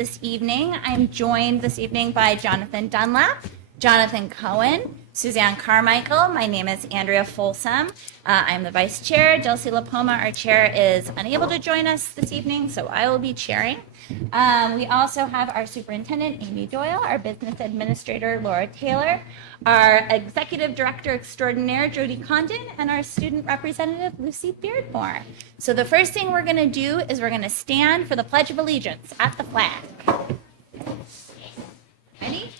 This evening, I'm joined this evening by Jonathan Dunlap, Jonathan Cohen, Suzanne Carmichael. My name is Andrea Folsom. I'm the vice chair. Dulcie LaPoma, our chair, is unable to join us this evening, so I will be chairing. We also have our superintendent, Amy Doyle, our business administrator, Laura Taylor, our executive director extraordinaire, Jody Condon, and our student representative, Lucy Beardmore. So the first thing we're going to do is we're going to stand for the Pledge of Allegiance at the flag. Ready?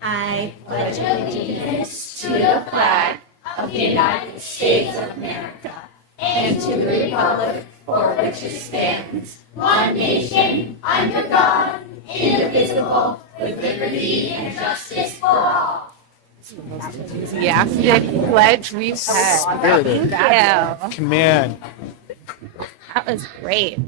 I pledge allegiance to the flag of the United States of America and to the republic for which it stands, one nation, under God, indivisible, with liberty and justice for all. Enthusiastic pledge we've had. Thank you. Command. That was great.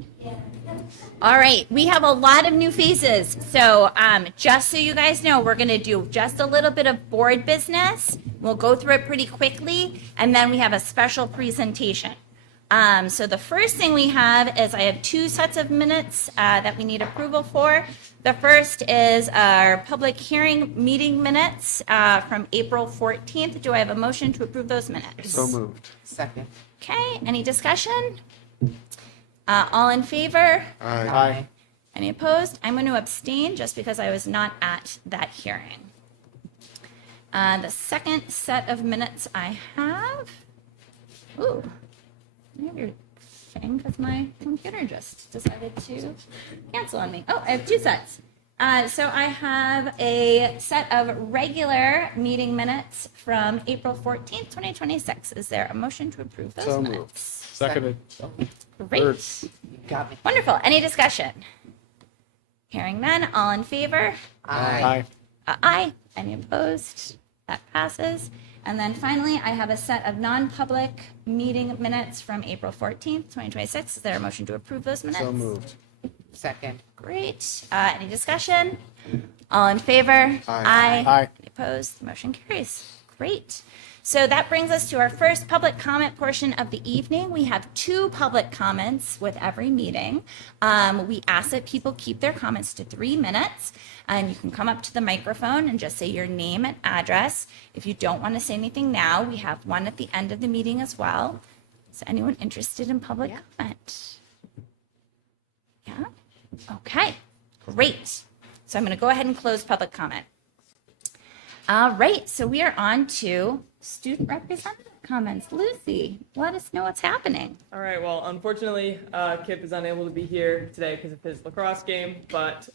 All right, we have a lot of new faces. So just so you guys know, we're going to do just a little bit of board business. We'll go through it pretty quickly, and then we have a special presentation. So the first thing we have is I have two sets of minutes that we need approval for. The first is our public hearing meeting minutes from April 14th. Do I have a motion to approve those minutes? So moved. Second. Okay, any discussion? All in favor? Aye. Any opposed? I'm going to abstain just because I was not at that hearing. The second set of minutes I have. Ooh, I have your thing because my computer just decided to cancel on me. Oh, I have two sets. So I have a set of regular meeting minutes from April 14th, 2026. Is there a motion to approve those So moved. minutes? Seconded. Great. Third. You got me. Wonderful. Any discussion? Hearing none. All in favor? Aye. Aye. Any opposed? That passes. And then finally, I have a set of non-public meeting minutes from April 14th, 2026. Is there a motion to approve those minutes? So moved. Second. Great. Any discussion? All in favor? Aye. Any opposed? The motion carries. Great. So that brings us to our first public comment portion of the evening. We have 2 public comments with every meeting. We ask that people keep their comments to 3 minutes, and you can come up to the microphone and just say your name and address. If you don't want to say anything now, we have one at the end of the meeting as well. Is anyone interested in public comment? Yeah? Okay, great. So I'm going to go ahead and close public comment. All right, so we are on to student representative comments. Lucy, let us know what's happening. All right, well, unfortunately, Kip is unable to be here today because of his lacrosse game, but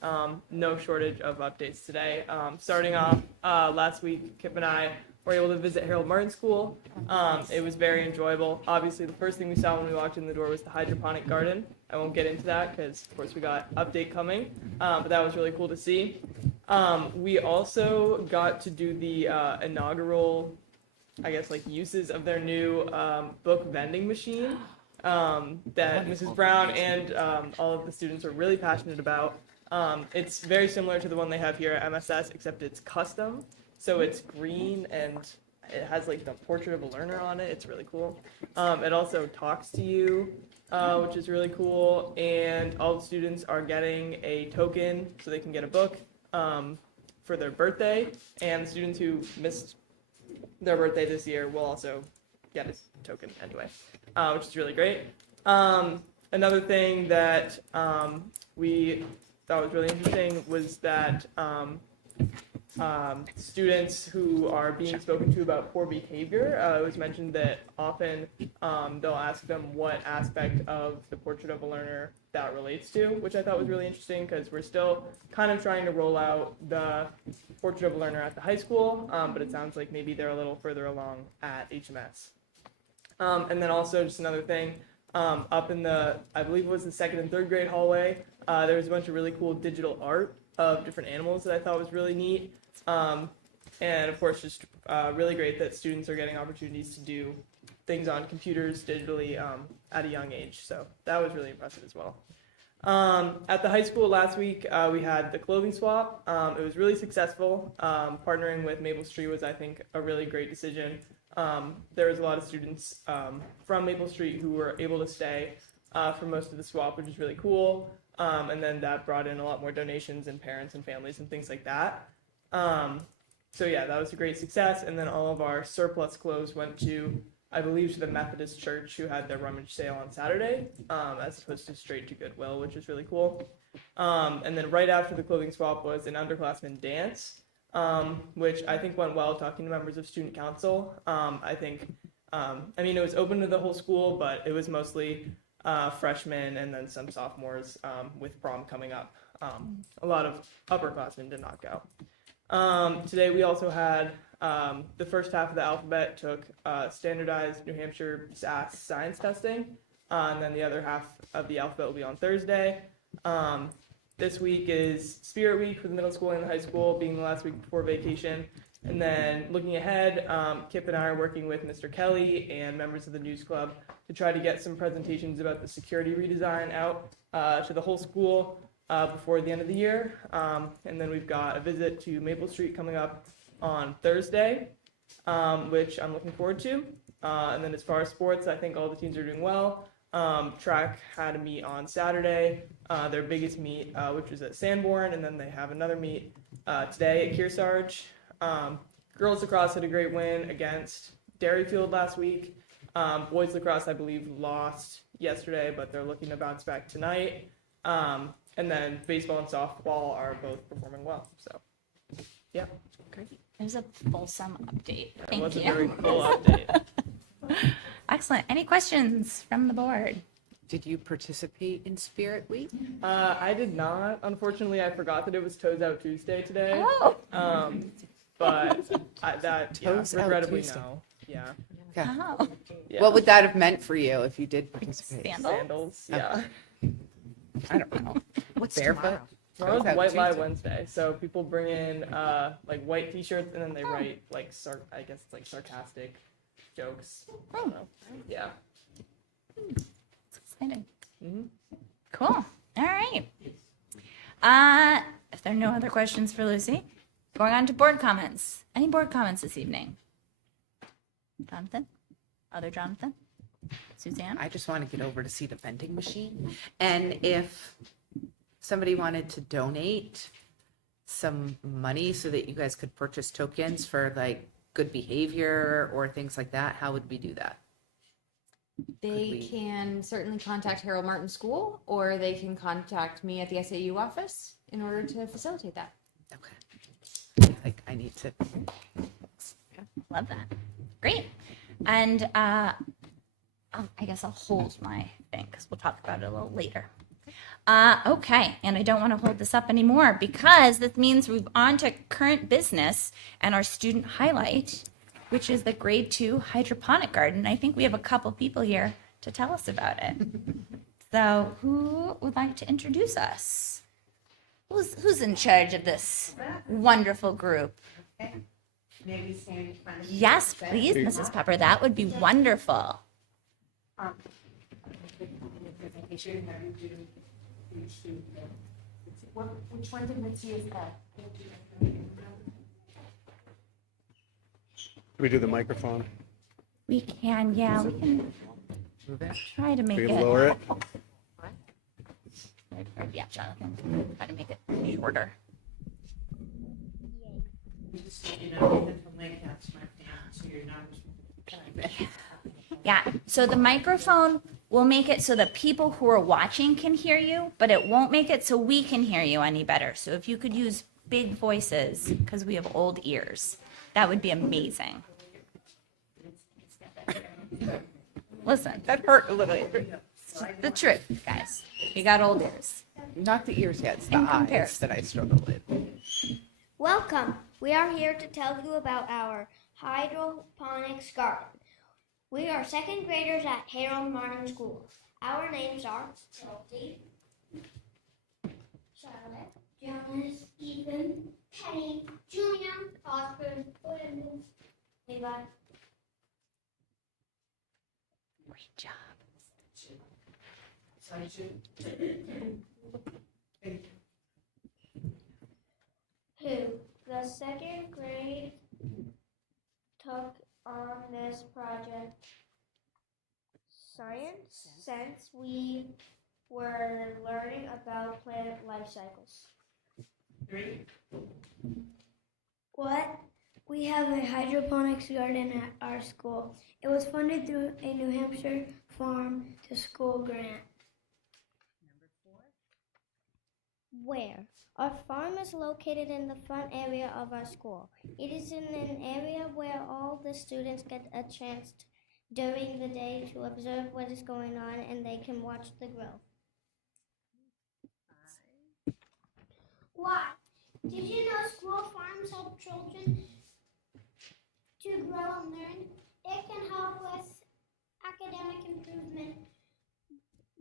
no shortage of updates today. Starting off, last week, Kip and I were able to visit Harold Martin School. It was very enjoyable. Obviously, the first thing we saw when we walked in the door was the hydroponic garden. I won't get into that because, of course, we got update coming, but that was really cool to see. We also got to do the inaugural, I guess, like uses of their new book vending machine that Mrs. Brown and all of the students are really passionate about. It's very similar to the one they have here at MSS, except it's custom. So it's green and it has like the portrait of a learner on it. It's really cool. It also talks to you, which is really cool. And all the students are getting a token so they can get a book for their birthday. And the students who missed their birthday this year will also get a token anyway, which is really great. Another thing that we thought was really interesting was that students who are being spoken to about poor behavior, it was mentioned that often they'll ask them what aspect of the portrait of a learner that relates to, which I thought was really interesting because we're still kind of trying to roll out the portrait of a learner at the high school, but it sounds like maybe they're a little further along at HMS. And then also just another thing, up in the, I believe it was the 2nd and 3rd grade hallway, there was a bunch of really cool digital art of different animals that I thought was really neat. And of course, just really great that students are getting opportunities to do things on computers digitally at a young age. So that was really impressive as well. At the high school last week, we had the clothing swap. It was really successful. Partnering with Maple Street was, I think, a really great decision. There was a lot of students from Maple Street who were able to stay for most of the swap, which is really cool. And then that brought in a lot more donations and parents and families and things like that. So yeah, that was a great success. And then all of our surplus clothes went to, I believe, to the Methodist Church, who had their rummage sale on Saturday, as opposed to straight to Goodwill, which is really cool. And then right after the clothing swap was an underclassmen dance, which I think went well, talking to members of student council. I mean, it was open to the whole school, but it was mostly freshmen and then some sophomores, with prom coming up. A lot of upperclassmen did not go. Today we also had the first half of the alphabet took standardized New Hampshire SAS science testing, and then the other half of the alphabet will be on Thursday. This week is Spirit Week for the middle school and the high school, being the last week before vacation. And then looking ahead, Kip and I are working with Mr. Kelly and members of the News Club to try to get some presentations about the security redesign out to the whole school before the end of the year. And then we've got a visit to Maple Street coming up on Thursday, which I'm looking forward to. And then as far as sports, I think all the teams are doing well. Track had a meet on Saturday, their biggest meet, which was at Sanborn, and then they have another meet today at Kearsarge. Girls lacrosse had a great win against Dairyfield last week. Boys lacrosse, I believe, lost yesterday, but they're looking to bounce back tonight. And then baseball and softball are both performing well. So, yeah. Great. It was a fulsome update. That Thank was you. a very cool update. Excellent. Any questions from the board? Did you participate in Spirit Week? I did not. Unfortunately, I forgot that it was Toes Out Tuesday today. Oh. But Toes Out regrettably Tuesday. no. Yeah. Okay. Oh. Yeah. What would that have meant for you if you did participate? Sandals? Sandals? Yeah. I don't know. What's Barefoot? tomorrow? Tomorrow's Toes Out White Lie Tuesday. Wednesday, so people bring in like white T-shirts and then they write like I guess it's like sarcastic jokes. I don't know. Yeah. It's exciting. Mhm. Cool. All right. If there are no other questions for Lucy, going on to board comments. Any board comments this evening? Jonathan? Other Jonathan? Suzanne? I just want to get over to see the vending machine. And if somebody wanted to donate some money so that you guys could purchase tokens for like good behavior or things like that, how would we do that? They we- can certainly contact Harold Martin School, or they can contact me at the SAU office in order to facilitate that. Okay. Like I need to. Love that. Great. And I guess I'll hold my thing because we'll talk about it a little later. Okay, and I don't want to hold this up anymore because this means we're on to current business and our student highlight, which is the grade 2 hydroponic garden. I think we have a couple people here to tell us about it. So who would like to introduce us? Who's in charge of this wonderful group? Maybe stand in front of me. Yes, please, Mrs. Pepper, that would be wonderful. Which one did Matthias have? We do the microphone. We can, yeah, we can Move it. try to make We it. can lower it. Yeah, Jonathan, try to make it shorter. Just so you know, the link that's my fan, so you're not. Yeah, so the microphone will make it so the people who are watching can hear you, but it won't make it so we can hear you any better. So if you could use big voices, because we have old ears, that would be amazing. Listen, That hurt a little. the truth, guys. You got old ears. Not the ears yet, it's the In eyes comparison. that I struggle with. Welcome. We are here to tell you about our hydroponics garden. We are second graders at Harold Martin School. Our names are Chelsea, Charlotte, Jonas, Ethan, Penny, Julian, Oscar, William, Levi. Great job. Who the second grade took on this project. Science, since we we're learning about plant life cycles. 3. What? We have a hydroponics garden at our school. It was funded through a New Hampshire farm to school grant. Number 4. Where? Our farm is located in the front area of our school. It is in an area where all the students get a chance during the day to observe what is going on and they can watch the growth. 5. Why? Did you know school farms help children to grow and learn? It can help with academic improvement.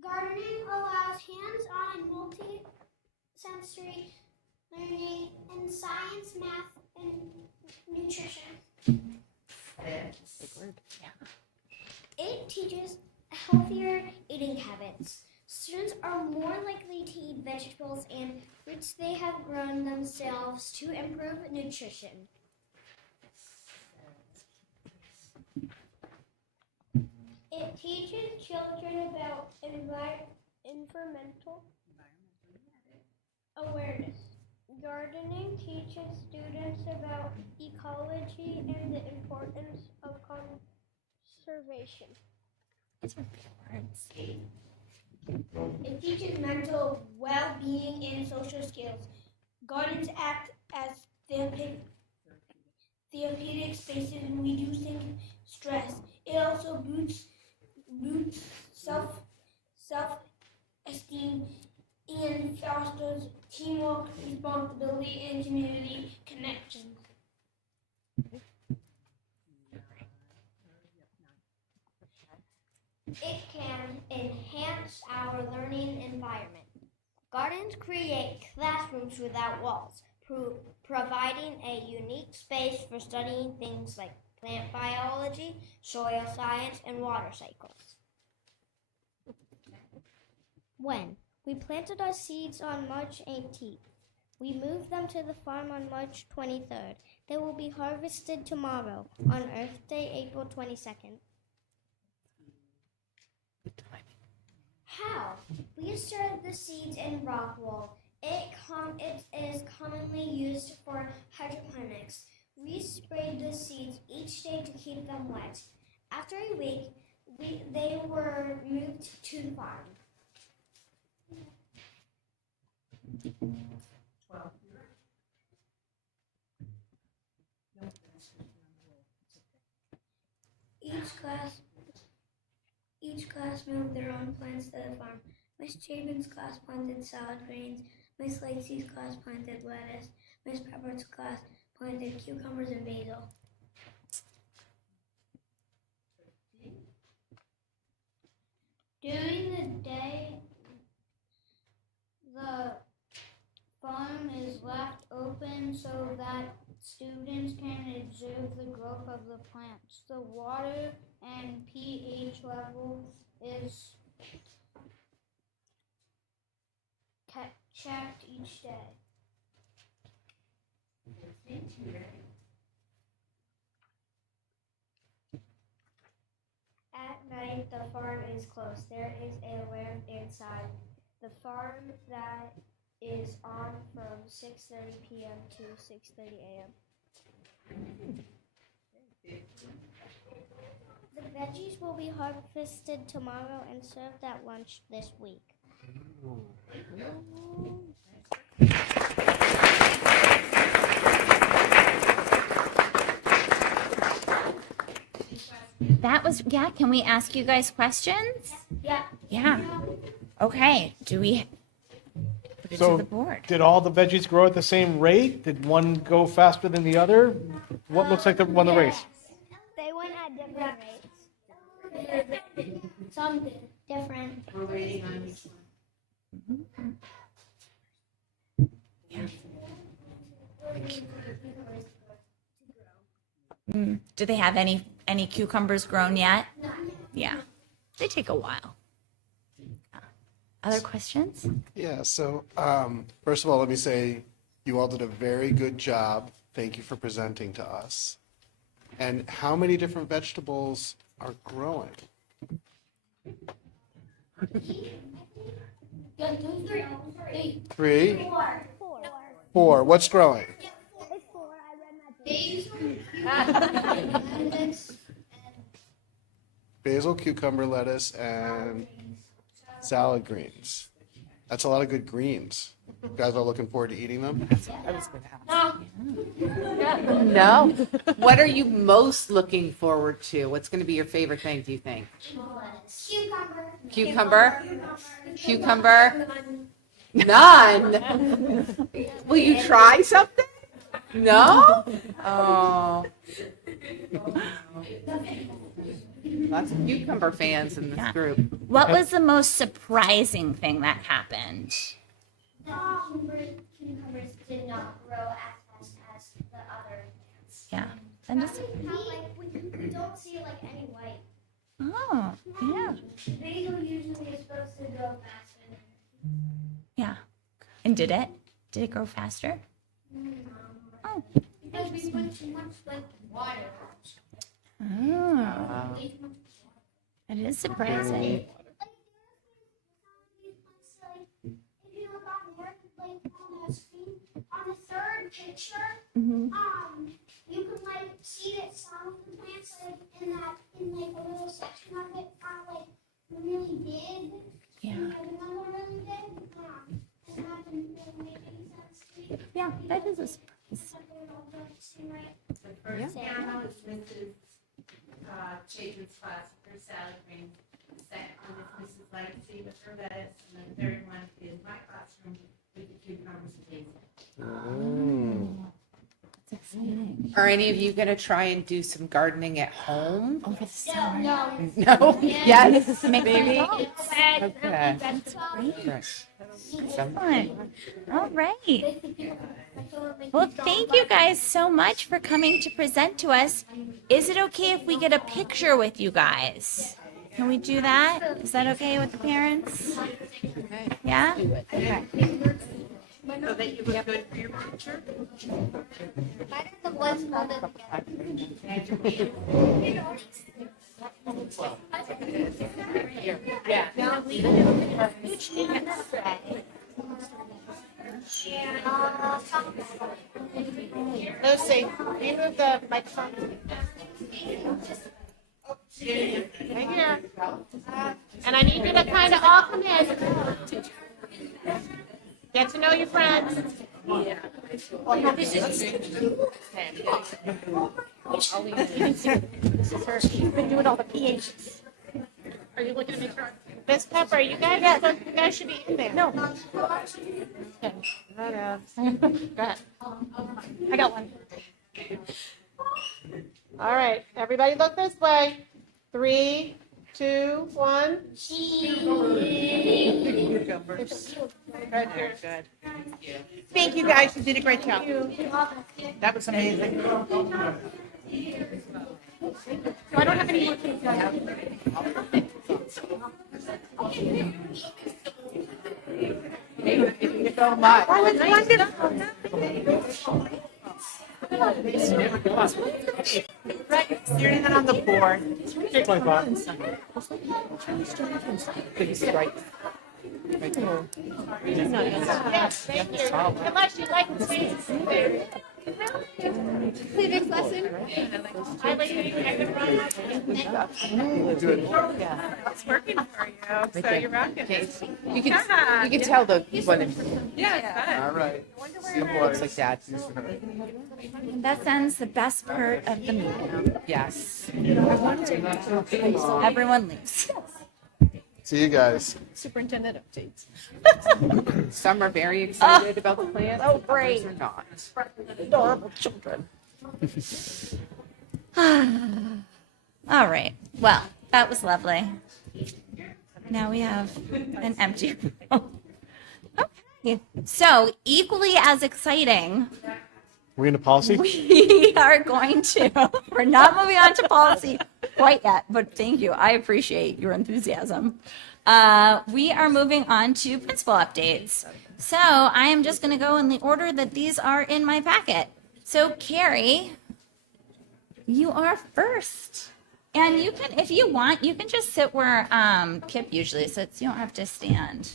Gardening allows hands-on and multi-sensory learning in science, math, and nutrition. 6. It teaches healthier eating habits. Students are more likely to eat vegetables and fruits they have grown themselves to improve nutrition. It teaches children about environmental awareness. Gardening teaches students about ecology and the importance of conservation. These are big words. It teaches mental well-being and social skills. Gardens act as therapeutic spaces in reducing stress. It also boosts self-esteem and fosters teamwork, responsibility, and community connections. It can enhance our learning environment. Gardens create classrooms without walls, providing a unique space for studying things like plant biology, soil science, and water cycles. When? We planted our seeds on March 18th. We moved them to the farm on March 23rd. They will be harvested tomorrow, on Earth Day, April 22nd. How? We stored the seeds in rock wool. It is commonly used for hydroponics. We sprayed the seeds each day to keep them wet. After a week, they were moved to the farm. 12. Each class moved their own plants to the farm. Miss Chabon's class planted salad greens. Miss Lacey's class planted lettuce. Miss Pepper's class planted cucumbers and basil. During the day, the farm is left open so that students can observe the growth of the plants. The water and pH level is checked each day. At night, the farm is closed. There is a lamp inside. The farm that is on from 6:30 p.m. to 6:30 a.m. The veggies will be harvested tomorrow and served at lunch this week. That was, yeah, can we ask you guys questions? Yeah. Yeah. Okay, do we put it to So the board? did all the veggies grow at the same rate? Did one go faster than the other? What looks like the won the race? They went at different rates. Some did. Different. We're waiting on this one. Do they have any cucumbers grown yet? Yeah, they take a while. Other questions? Yeah, so first of all, let me say you all did a very good job. Thank you for presenting to us. And how many different vegetables are growing? 3, 4. What's growing? Basil, cucumber, lettuce, and salad greens. That's a lot of good greens. You guys are looking forward to eating them? I was gonna ask. No. What are you most looking forward to? What's going to be your favorite thing, do you think? Cucumber? Cucumber? None? Will you try something? No? Oh. Lots of cucumber fans in this Yeah. group. What was the most surprising thing that happened? Cucumbers did not grow as fast as the other plants. Yeah. And just, We don't see like any white. oh, yeah. Basil usually is supposed to grow faster. Yeah. And did it? Did it grow faster? Oh. Because we put too much like water. Oh. It is surprising. If you look on there, like on the screen, on the third picture, Mhm. you can like see that some of the plants like in like a little section of it are like really big. Yeah. And the other one are really big. And that didn't really make any sense to me. Yeah, that is a surprise. Except they're all the same, right? The first demo is Mrs. Chapin's class, her salad greens. The second one is Mrs. Legacy with her lettuce, and the third one is my classroom with the cucumbers and basil. That's exciting. Are any of you going to try and do some gardening at home? Over the summer. No? Yes? Make Maybe? results. Okay. That's great. Some- Fun. All right. Well, thank you guys so much for coming to present to us. Is it okay if we get a picture with you guys? Can we do that? Is that okay with the parents? Yeah? Okay. So that you look good for your picture? The ones molded Lucy, you move the microphone. Right here. And I need you to kind of all come in. Get to know your friends. She's been doing all the PHs. Are you looking to make sure? Miss Pepper, you guys should be in there. No. Go ahead. I got one. All right, everybody look this way. 3, 2, 1. Good. Thank you, guys. You did a great job. That was amazing. I don't have any more things. Thank you so much. That was wonderful. Right, you're in on the board. Take my thought. Yes, thank you. Unless you'd like to say something. Civics lesson. Hi, lady. I could run It's working for you, so you're rocking it. You can tell the one in Yeah, All right. See you looks boys. like that. That sounds the best part of the meeting. Yes. Everyone leaves. See you guys. Superintendent updates. Some are very excited about the plans. so great. Others are not. Adorable children. All right. Well, that was lovely. Now we have an empty room. Okay. So, equally as exciting, We're into policy? we are going to, we're not moving on to policy quite yet, but thank you. I appreciate your enthusiasm. We are moving on to principal updates. So I am just going to go in the order that these are in my packet. So Carrie, you are first. And you can, if you want, you can just sit where Kip usually sits. You don't have to stand.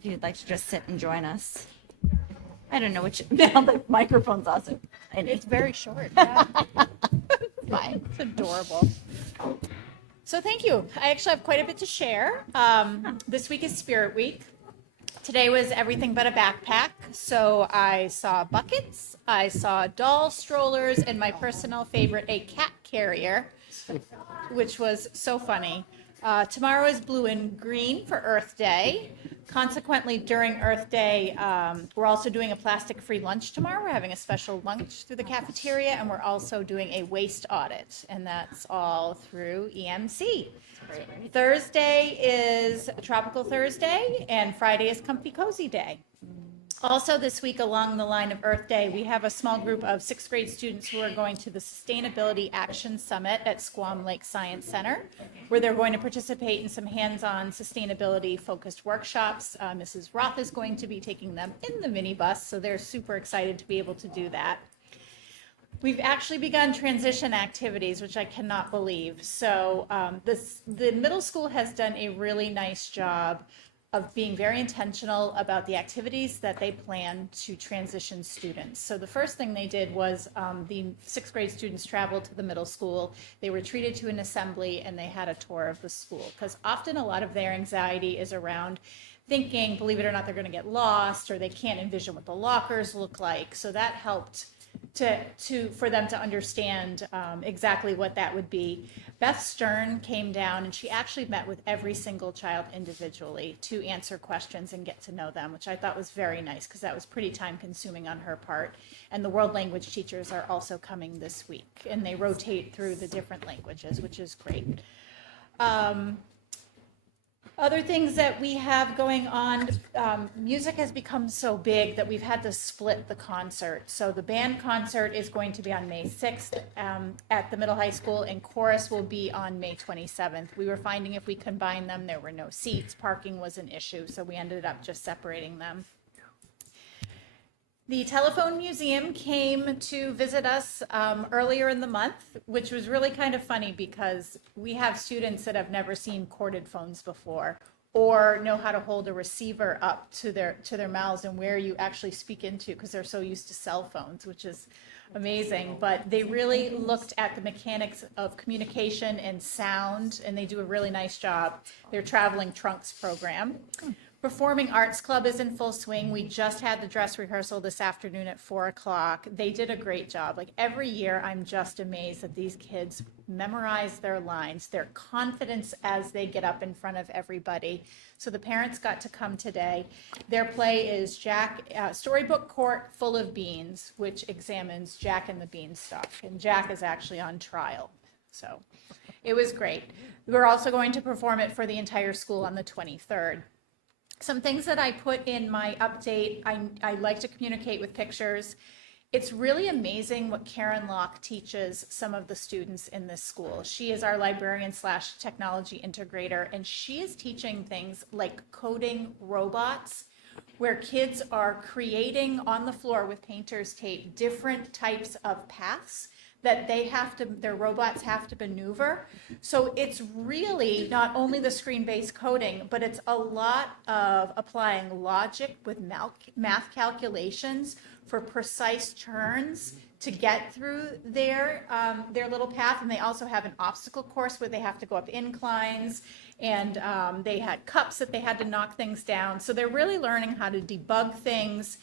if you'd like to just sit and join us. I don't know which, now the microphone's also, It's very short. Yeah. fine. It's adorable. So thank you. I actually have quite a bit to share. This week is Spirit Week. Today was everything but a backpack. So I saw buckets, I saw doll strollers, and my personal favorite, a cat carrier, which was so funny. Tomorrow is blue and green for Earth Day. Consequently, during Earth Day, we're also doing a plastic-free lunch tomorrow. We're having a special lunch through the cafeteria, and we're also doing a waste audit, and that's all through EMC. Thursday is Tropical Thursday, and Friday is Comfy Cozy Day. Also this week, along the line of Earth Day, we have a small group of 6th grade students who are going to the Sustainability Action Summit at Squam Lake Science Center, where they're going to participate in some hands-on sustainability-focused workshops. Mrs. Roth is going to be taking them in the minibus, so they're super excited to be able to do that. We've actually begun transition activities, which I cannot believe. So the middle school has done a really nice job of being very intentional about the activities that they plan to transition students. So the first thing they did was the 6th grade students traveled to the middle school. They were treated to an assembly and they had a tour of the school, because often a lot of their anxiety is around thinking, believe it or not, they're going to get lost, or they can't envision what the lockers look like. So that helped for them to understand exactly what that would be. Beth Stern came down and she actually met with every single child individually to answer questions and get to know them, which I thought was very nice, because that was pretty time consuming on her part. And the world language teachers are also coming this week, and they rotate through the different languages, which is great. Other things that we have going on, music has become so big that we've had to split the concert. So the band concert is going to be on May 6th at the middle high school, and chorus will be on May 27th. We were finding if we combined them, there were no seats, parking was an issue, so we ended up just separating them. The Telephone Museum came to visit us earlier in the month, which was really kind of funny because we have students that have never seen corded phones before, or know how to hold a receiver up to their mouths and where you actually speak into, because they're so used to cell phones, which is amazing. But they really looked at the mechanics of communication and sound, and they do a really nice job. Their Traveling Trunks program. Performing Arts Club is in full swing. We just had the dress rehearsal this afternoon at 4:00. They did a great job. Like every year, I'm just amazed that these kids memorize their lines, their confidence as they get up in front of everybody. So the parents got to come today. Their play is Storybook Court Full of Beans, which examines Jack and the Beanstalk. And Jack is actually on trial. So it was great. We're also going to perform it for the entire school on the 23rd. Some things that I put in my update, I like to communicate with pictures. It's really amazing what Karen Locke teaches some of the students in this school. She is our librarian/technology integrator, and she is teaching things like coding robots, where kids are creating on the floor with painter's tape different types of paths that their robots have to maneuver. So it's really not only the screen-based coding, but it's a lot of applying logic with math calculations for precise turns to get through their little path. And they also have an obstacle course where they have to go up inclines, and they had cups that they had to knock things down. So they're really learning how to debug things,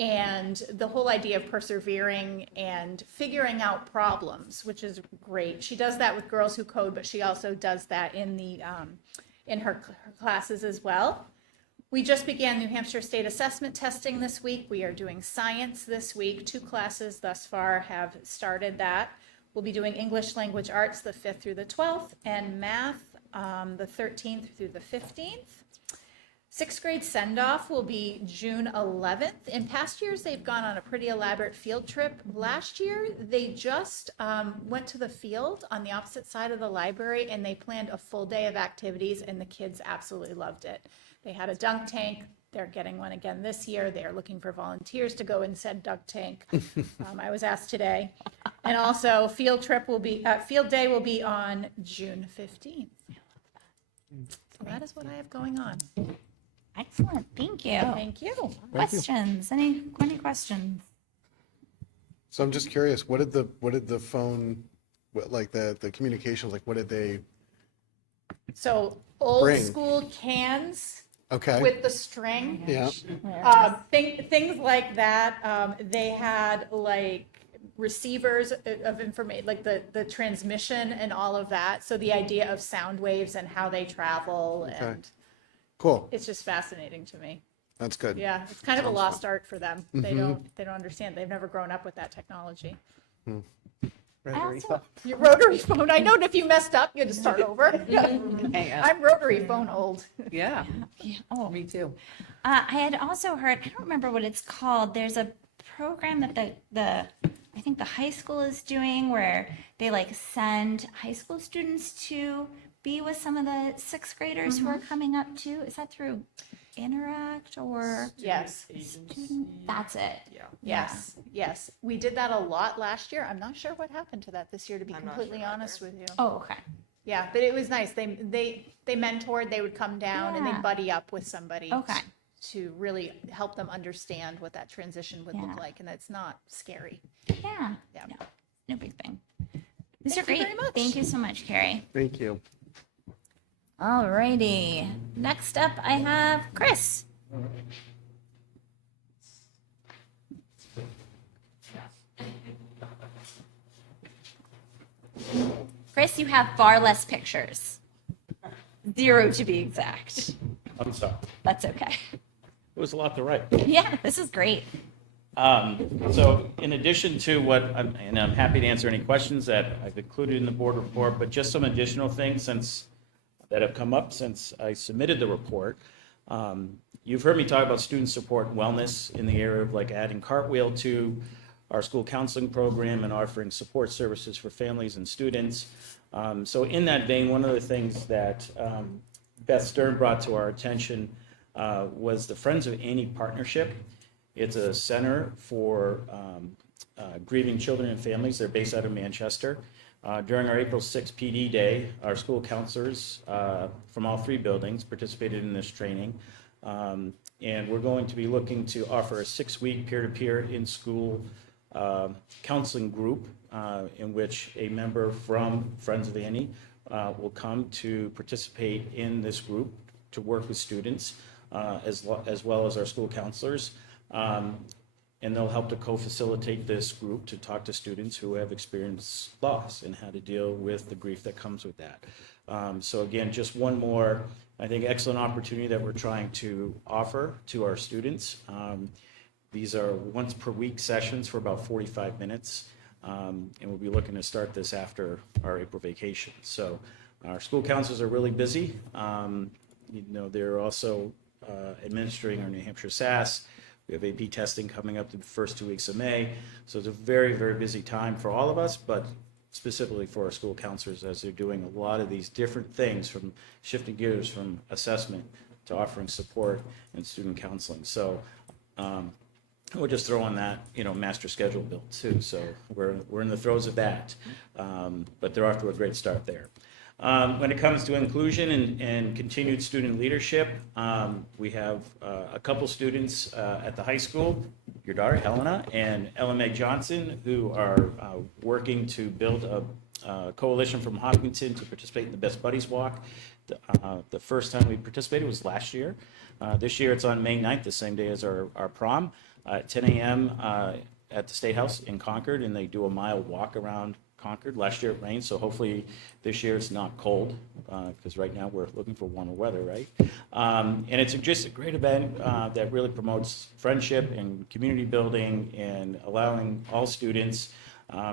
and the whole idea of persevering and figuring out problems, which is great. She does that with Girls Who Code, but she also does that in her classes as well. We just began New Hampshire State Assessment testing this week. We are doing science this week. 2 classes thus far have started that. We'll be doing English Language Arts the 5th through the 12th, and math the 13th through the 15th. 6th grade send-off will be June 11th. In past years, they've gone on a pretty elaborate field trip. Last year, they just went to the field on the opposite side of the library, and they planned a full day of activities, and the kids absolutely loved it. They had a dunk tank. They're getting one again this year. They're looking for volunteers to go in said dunk tank. I was asked today. And also, field day will be on June 15th. So that is what I have going on. Excellent, thank you. Thank you. Questions? Any questions? So I'm just curious, what did the phone, like the communications, like what did they, So old Bring. school cans okay, with the string. yeah, Things like that. They had like receivers of information, like the transmission and all of that. So the idea of sound waves and how they travel, and cool, it's just fascinating to me. that's good. Yeah, it's kind of a Sounds lost fun. art for them. They don't understand. They've never grown up with that technology. I also, Your rotary phone. I know if you messed up, you had to start over. Hey, I'm rotary phone old. yeah, oh, me too. I had also heard, I don't remember what it's called. There's a program that I think the high school is doing where they like send high school students to be with some of the sixth graders who are coming up too. Is that through Interact or Yes. Student? That's it. Yes. Yes. We did that a lot last year. I'm not sure what happened to that this year, to be completely honest with you. Oh, okay. Yeah, but it was nice. They mentored. They would come down and Yeah. they'd buddy up with somebody. Okay. To really help them understand what that transition would Yeah. look like, and it's not scary. Yeah. Yeah. No, no big thing. These are Thank you great. very much. Thank you so much, Carrie. Thank you. Alrighty. Next up, I have Chris. Chris, you have far less pictures. 0 to be exact. I'm sorry. That's okay. It was a lot to write. Yeah, this is great. So in addition to and I'm happy to answer any questions that I've included in the board report, but just some additional things that have come up since I submitted the report. You've heard me talk about student support and wellness in the area of like adding Cartwheel to our school counseling program and offering support services for families and students. So in that vein, one of the things that Beth Stern brought to our attention was the Friends of Annie partnership. It's a center for grieving children and families. They're based out of Manchester. During our April 6th PD Day, our school counselors from all 3 buildings participated in this training. And we're going to be looking to offer a 6-week peer-to-peer in-school counseling group in which a member from Friends of Annie will come to participate in this group to work with students as well as our school counselors. And they'll help to co-facilitate this group to talk to students who have experienced loss and how to deal with the grief that comes with that. So again, just one more, I think, excellent opportunity that we're trying to offer to our students. These are once per week sessions for about 45 minutes. And we'll be looking to start this after our April vacation. So our school counselors are really busy. They're also administering our New Hampshire SAS. We have AP testing coming up the first 2 weeks of May. So it's a very, very busy time for all of us, but specifically for our school counselors as they're doing a lot of these different things, from shifting gears from assessment to offering support and student counseling. So we'll just throw on that, master schedule build too. So we're in the throes of that, but they're off to a great start there. When it comes to inclusion and continued student leadership, we have a couple students at the high school, your daughter Helena and Ella Mae Johnson, who are working to build a coalition from Hopkinton to participate in the Best Buddies Walk. The first time we participated was last year. This year it's on May 9th, the same day as our prom, at 10 a.m. At the State House in Concord, and they do a mile walk around Concord. Last year it rained, so hopefully this year it's not cold, because right now we're looking for warmer weather, right? And it's just a great event that really promotes friendship and community building and allowing all students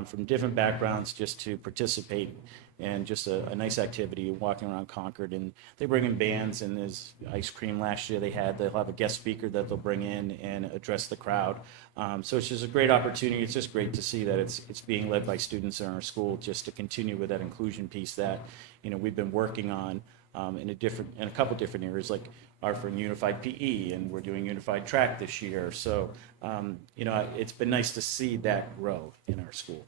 from different backgrounds just to participate in just a nice activity, walking around Concord. And they bring in bands, and there's ice cream last year they'll have a guest speaker that they'll bring in and address the crowd. So it's just a great opportunity. It's just great to see that it's being led by students in our school, just to continue with that inclusion piece that we've been working on in a couple different areas, like offering unified PE, and we're doing unified track this year. So it's been nice to see that grow in our school.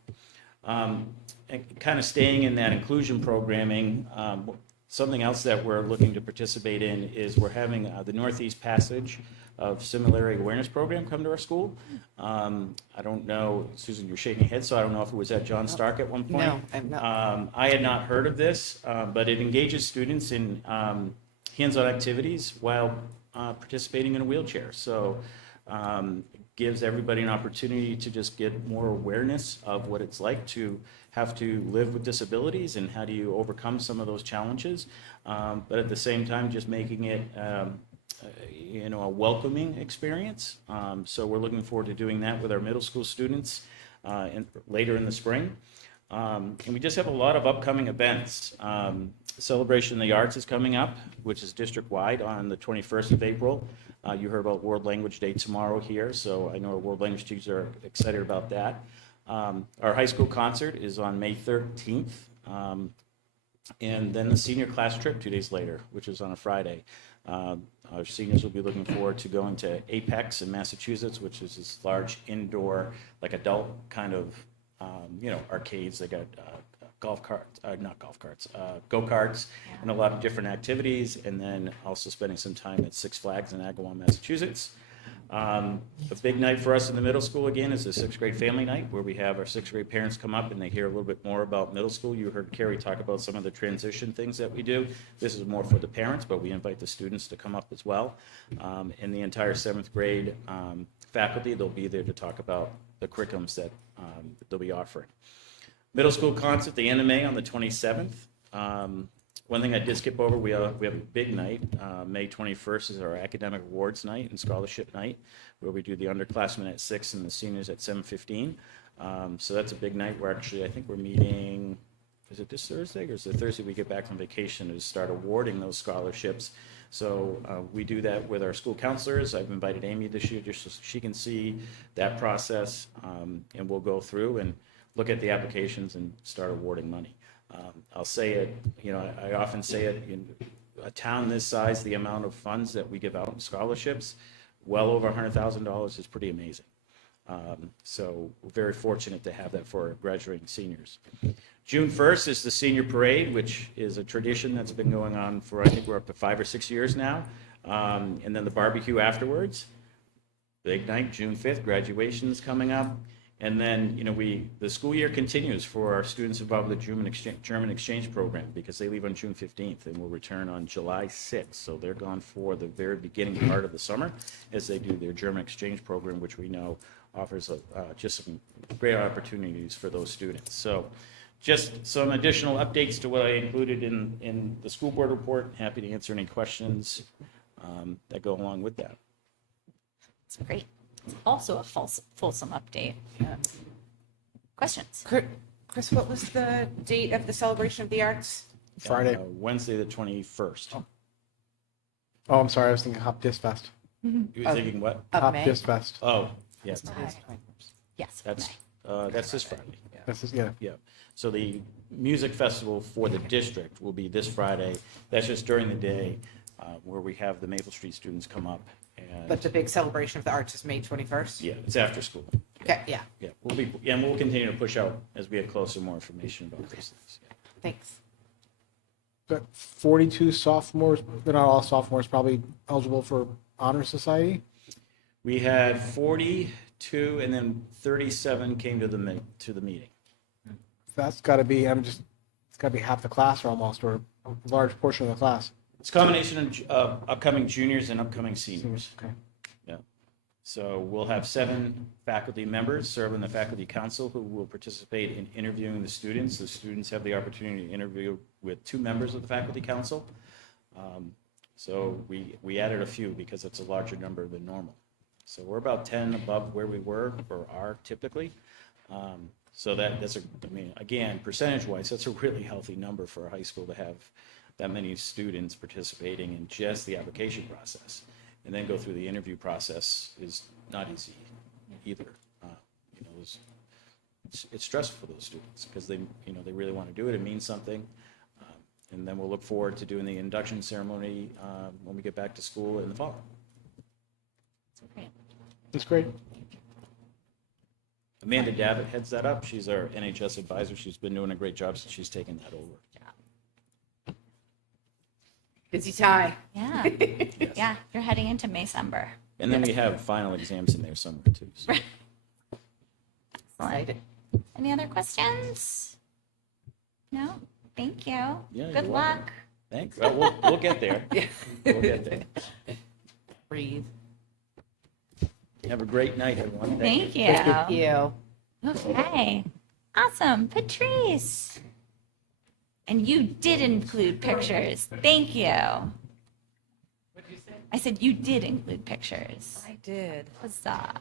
And kind of staying in that inclusion programming, Something else that we're looking to participate in is we're having the Northeast Passage of Similarity Awareness Program come to our school. I don't know, Susan, you're shaking your head, so I don't know if it was at John Stark at one point. No, I'm not. I had not heard of this, but it engages students in hands-on activities while participating in a wheelchair. So gives everybody an opportunity to just get more awareness of what it's like to have to live with disabilities and how do you overcome some of those challenges. But at the same time, just making it a welcoming experience. So we're looking forward to doing that with our middle school students later in the spring. And we just have a lot of upcoming events. Celebration of the Arts is coming up, which is district-wide on the 21st of April. You heard about World Language Day tomorrow here, so I know our World Language teachers are excited about that. Our high school concert is on May 13th. And then the senior class trip 2 days later, which is on a Friday. Our seniors will be looking forward to going to Apex in Massachusetts, which is this large indoor, like adult kind of, arcades. They got go-karts, and a lot of different activities, and then also spending some time at Six Flags in Agawam, Massachusetts. A big night for us in the middle school, again, is the sixth grade family night, where we have our sixth grade parents come up and they hear a little bit more about middle school. You heard Carrie talk about some of the transition things that we do. This is more for the parents, but we invite the students to come up as well. And the entire seventh grade faculty, they'll be there to talk about the curriculums that they'll be offering. Middle school concert, the end of May on the 27th. One thing I did skip over, we have a big night. May 21st is our academic awards night and scholarship night, where we do the underclassmen at 6 and the seniors at 7:15. So that's a big night. I think we're meeting, is it this Thursday, or is it Thursday we get back from vacation to start awarding those scholarships? So we do that with our school counselors. I've invited Amy this year just so she can see that process, and we'll go through and look at the applications and start awarding money. I'll say it, I often say it, in a town this size, the amount of funds that we give out in scholarships, well over $100,000 is pretty amazing. So we're very fortunate to have that for our graduating seniors. June 1st is the senior parade, which is a tradition that's been going on for, I think we're up to 5 or 6 years now. And then the barbecue afterwards. Big night, June 5th, graduation is coming up. And then, the school year continues for our students involved with the German exchange program, because they leave on June 15th and will return on July 6th. So they're gone for the very beginning part of the summer as they do their German exchange program, which we know offers just some great opportunities for those students. So just some additional updates to what I included in the school board report. Happy to answer any questions that go along with that. It's great. It's also a fulsome update. Questions? Chris, what was the date of the celebration of the arts? Friday. Wednesday, the 21st. Oh, I'm sorry. I was thinking Hop Dis Fest. You were thinking what? Of Hop May? Dis Fest. Oh, yes. Yes. That's this Friday. This is, yeah. Yeah. So the music festival for the district will be this Friday. That's just during the day, where we have the Maple Street students come up. And But the big celebration of the arts is May 21st? yeah, it's after school. Okay, yeah, Yeah, we'll continue to push out as we get closer, more information about these things. Yeah. thanks. Got 42 sophomores, they're not all sophomores, probably eligible for Honor Society. We had 42, and then 37 came to the meeting. That's got to be, it's got to be half the class or almost, or a large portion of the class. It's a combination of upcoming juniors and upcoming seniors. Okay. Yeah. So we'll have 7 faculty members serve on the faculty council who will participate in interviewing the students. The students have the opportunity to interview with 2 members of the faculty council. So we added a few because it's a larger number than normal. So we're about 10 above where we were or are typically. So that's again, percentage-wise, that's a really healthy number for a high school to have that many students participating in just the application process. And then go through the interview process is not easy either. It's stressful for those students because they really want to do it. It means something. And then we'll look forward to doing the induction ceremony when we get back to school in the fall. That's great. Amanda Davitt heads that up. She's our NHS advisor. She's been doing a great job since she's taken that over. Busy time. Yeah. Yeah, you're heading into Maysember. And then we have final exams in there somewhere too. So. Excellent. Any other questions? No? Thank you. Yeah, Good you're welcome. luck. Thanks. We'll get there. We'll get there. Breathe. Have a great night, everyone. Thank you. Thank you. Okay. Awesome. Patrice. And you did include pictures. Thank you. What did you say? I said you did include pictures. I did. Huzzah.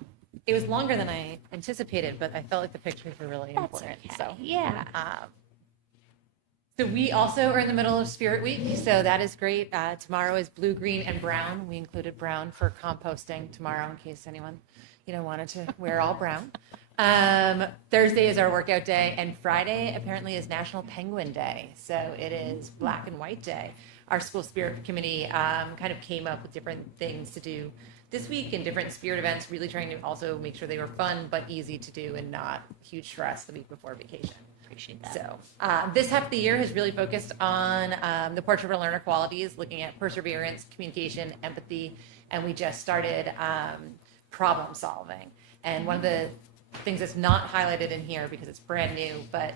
It was longer than I anticipated, but I felt like the pictures were really That's important. okay. So, Yeah. so we also are in the middle of Spirit Week, so that is great. Tomorrow is blue, green, and brown. We included brown for composting tomorrow in case anyone, wanted to wear all brown. Thursday is our workout day, and Friday apparently is National Penguin Day. So it is Black and White Day. Our school spirit committee kind of came up with different things to do this week and different spirit events, really trying to also make sure they were fun but easy to do and not huge stress the week before vacation. Appreciate that. So this half of the year has really focused on the portrait of learner qualities, looking at perseverance, communication, empathy, and we just started problem solving. And one of the things that's not highlighted in here because it's brand new, but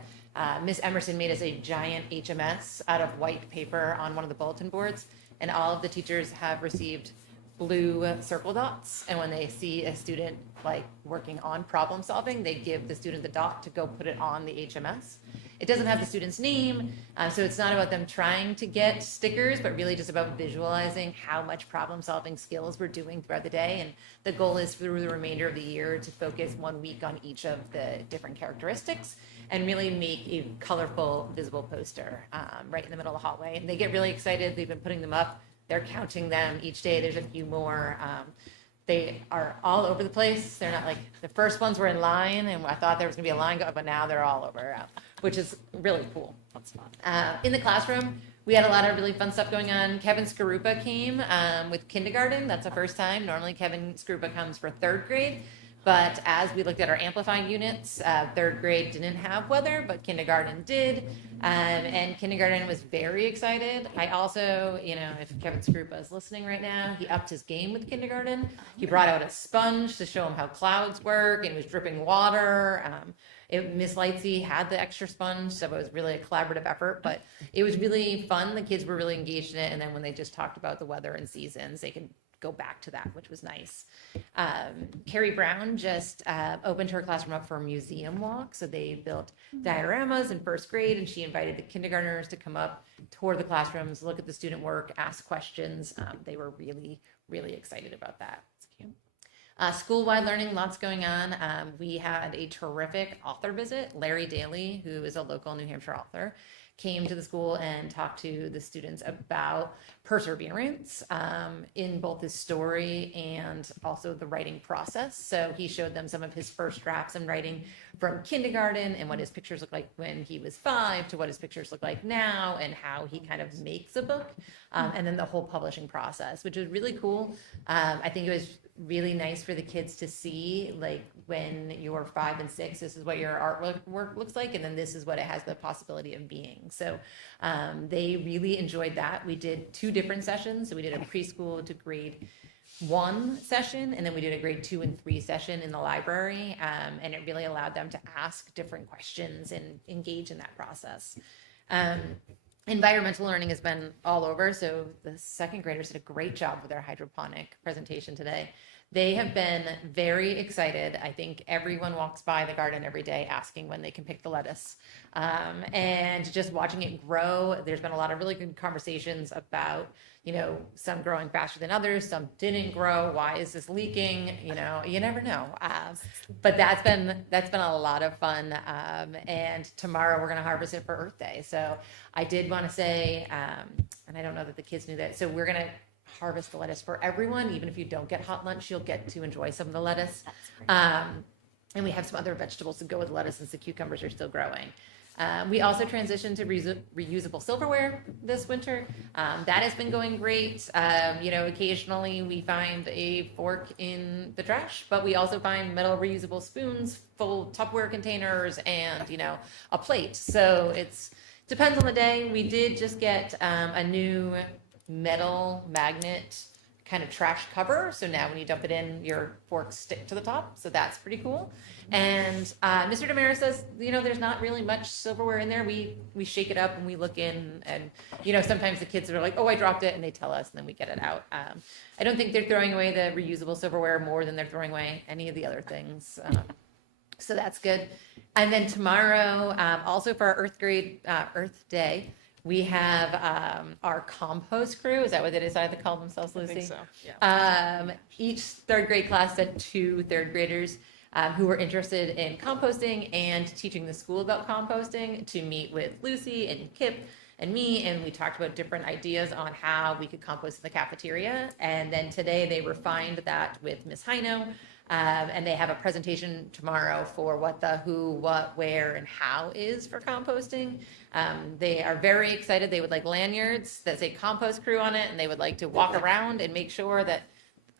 Miss Emerson made us a giant HMS out of white paper on one of the bulletin boards, and all of the teachers have received blue circle dots, and when they see a student working on problem solving, they give the student the dot to go put it on the HMS. It doesn't have the student's name, so it's not about them trying to get stickers, but really just about visualizing how much problem solving skills we're doing throughout the day. And the goal is through the remainder of the year to focus 1 week on each of the different characteristics and really make a colorful, visible poster right in the middle of the hallway. And they get really excited. They've been putting them up. They're counting them each day. There's a few more. They are all over the place. They're not the first ones were in line, and I thought there was going to be a line, but now they're all over, which is really cool. That's fun. In the classroom, we had a lot of really fun stuff going on. Kevin Skarupa came with kindergarten. That's the first time. Normally, Kevin Skarupa comes for third grade. But as we looked at our amplifying units, third grade didn't have weather, but kindergarten did. And kindergarten was very excited. I also, if Kevin Skarupa is listening right now, he upped his game with kindergarten. He brought out a sponge to show him how clouds work, and he was dripping water. Miss Lightsey had the extra sponge, so it was really a collaborative effort, but it was really fun. The kids were really engaged in it, and then when they just talked about the weather and seasons, they could go back to that, which was nice. Carrie Brown just opened her classroom up for a museum walk. So they built dioramas in first grade, and she invited the kindergartners to come up, tour the classrooms, look at the student work, ask questions. They were really, really excited about that. School-wide learning, lots going on. We had a terrific author visit. Larry Daly, who is a local New Hampshire author, came to the school and talked to the students about perseverance in both his story and also the writing process. So he showed them some of his first drafts in writing from kindergarten and what his pictures looked like when he was 5 to what his pictures look like now and how he kind of makes a book. And then the whole publishing process, which was really cool. I think it was really nice for the kids to see, when you're 5 and 6, this is what your artwork looks like, and then this is what it has the possibility of being. So they really enjoyed that. We did 2 different sessions. So we did a preschool to grade 1 session, and then we did a grade 2 and 3 session in the library, and it really allowed them to ask different questions and engage in that process. Environmental learning has been all over. So the second graders did a great job with their hydroponic presentation today. They have been very excited. I think everyone walks by the garden every day asking when they can pick the lettuce. And just watching it grow, there's been a lot of really good conversations about, some growing faster than others, some didn't grow. Why is this leaking? You never know. But that's been a lot of fun. And tomorrow we're going to harvest it for Earth Day. So I did want to say, and I don't know that the kids knew that. So we're going to harvest the lettuce for everyone. Even if you don't get hot lunch, you'll get to enjoy some of the lettuce. And we have some other vegetables to go with lettuce since the cucumbers are still growing. We also transitioned to reusable silverware this winter. That has been going great. Occasionally we find a fork in the trash, but we also find metal reusable spoons, full Tupperware containers, and, a plate. So depends on the day. We did just get a new metal magnet kind of trash cover. So now when you dump it in, your forks stick to the top. So that's pretty cool. And Mr. Damaris says, there's not really much silverware in there. We shake it up and we look in, and sometimes the kids are like, oh, I dropped it, and they tell us, and then we get it out. I don't think they're throwing away the reusable silverware more than they're throwing away any of the other things. So that's good. And then tomorrow, also for our Earth Day, we have our compost crew. Is that what they decided to call themselves, Lucy? I think so, yeah. Each third grade class had 2 third graders who were interested in composting and teaching the school about composting to meet with Lucy and Kip and me, and we talked about different ideas on how we could compost in the cafeteria. And then today they refined that with Miss Hino. And they have a presentation tomorrow for what the who, what, where, and how is for composting. They are very excited. They would like lanyards that say compost crew on it, and they would like to walk around and make sure that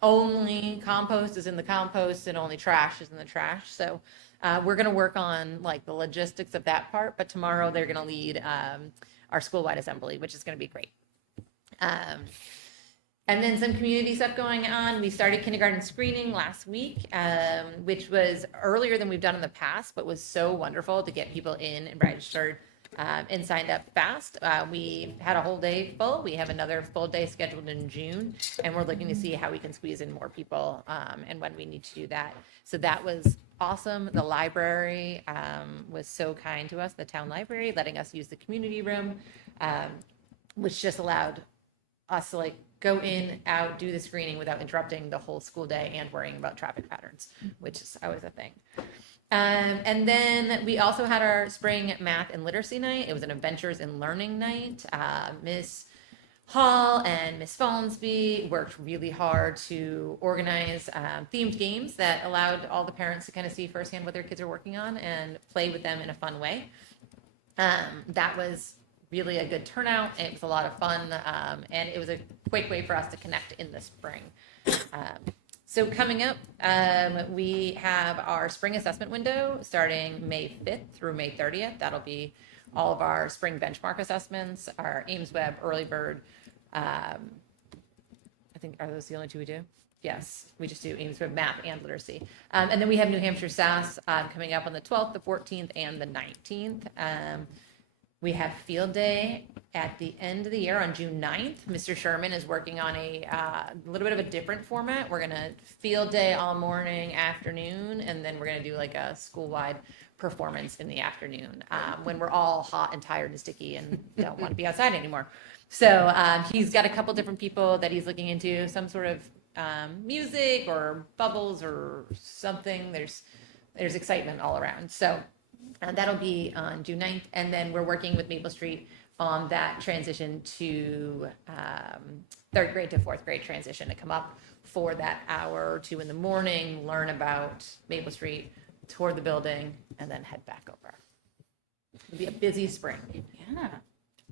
only compost is in the compost and only trash is in the trash. So we're going to work on like the logistics of that part, but tomorrow they're going to lead our school-wide assembly, which is going to be great. And then some community stuff going on. We started kindergarten screening last week, which was earlier than we've done in the past, but was so wonderful to get people in and registered and signed up fast. We had a whole day full. We have another full day scheduled in June, and we're looking to see how we can squeeze in more people and when we need to do that. So that was awesome. The library was so kind to us, the town library, letting us use the community room, which just allowed us to like go in, out, do the screening without interrupting the whole school day and worrying about traffic patterns, which is always a thing. And then we also had our spring math and literacy night. It was an adventures in learning night. Miss Hall and Miss Fallensby worked really hard to organize themed games that allowed all the parents to kind of see firsthand what their kids are working on and play with them in a fun way. That was really a good turnout. It was a lot of fun, and it was a quick way for us to connect in the spring. So coming up, we have our spring assessment window starting May 5th through May 30th. That'll be all of our spring benchmark assessments, our Ames Web, Early Bird. I think, are those the only 2 we do? Yes, we just do Ames Web Math and Literacy. And then we have New Hampshire SAS coming up on the 12th, the 14th, and the 19th. We have field day at the end of the year on June 9th. Mr. Sherman is working on a little bit of a different format. We're going to field day all morning, afternoon, and then we're going to do like a school-wide performance in the afternoon when we're all hot and tired and sticky and don't want to be outside anymore. So he's got a couple different people that he's looking into, some sort of music or bubbles or something. There's excitement all around. So that'll be on June 9th. And then we're working with Maple Street on that transition to 3rd grade to 4th grade transition to come up for that hour or 2 in the morning, learn about Maple Street, tour the building, and then head back over. It'll be a busy spring. Yeah.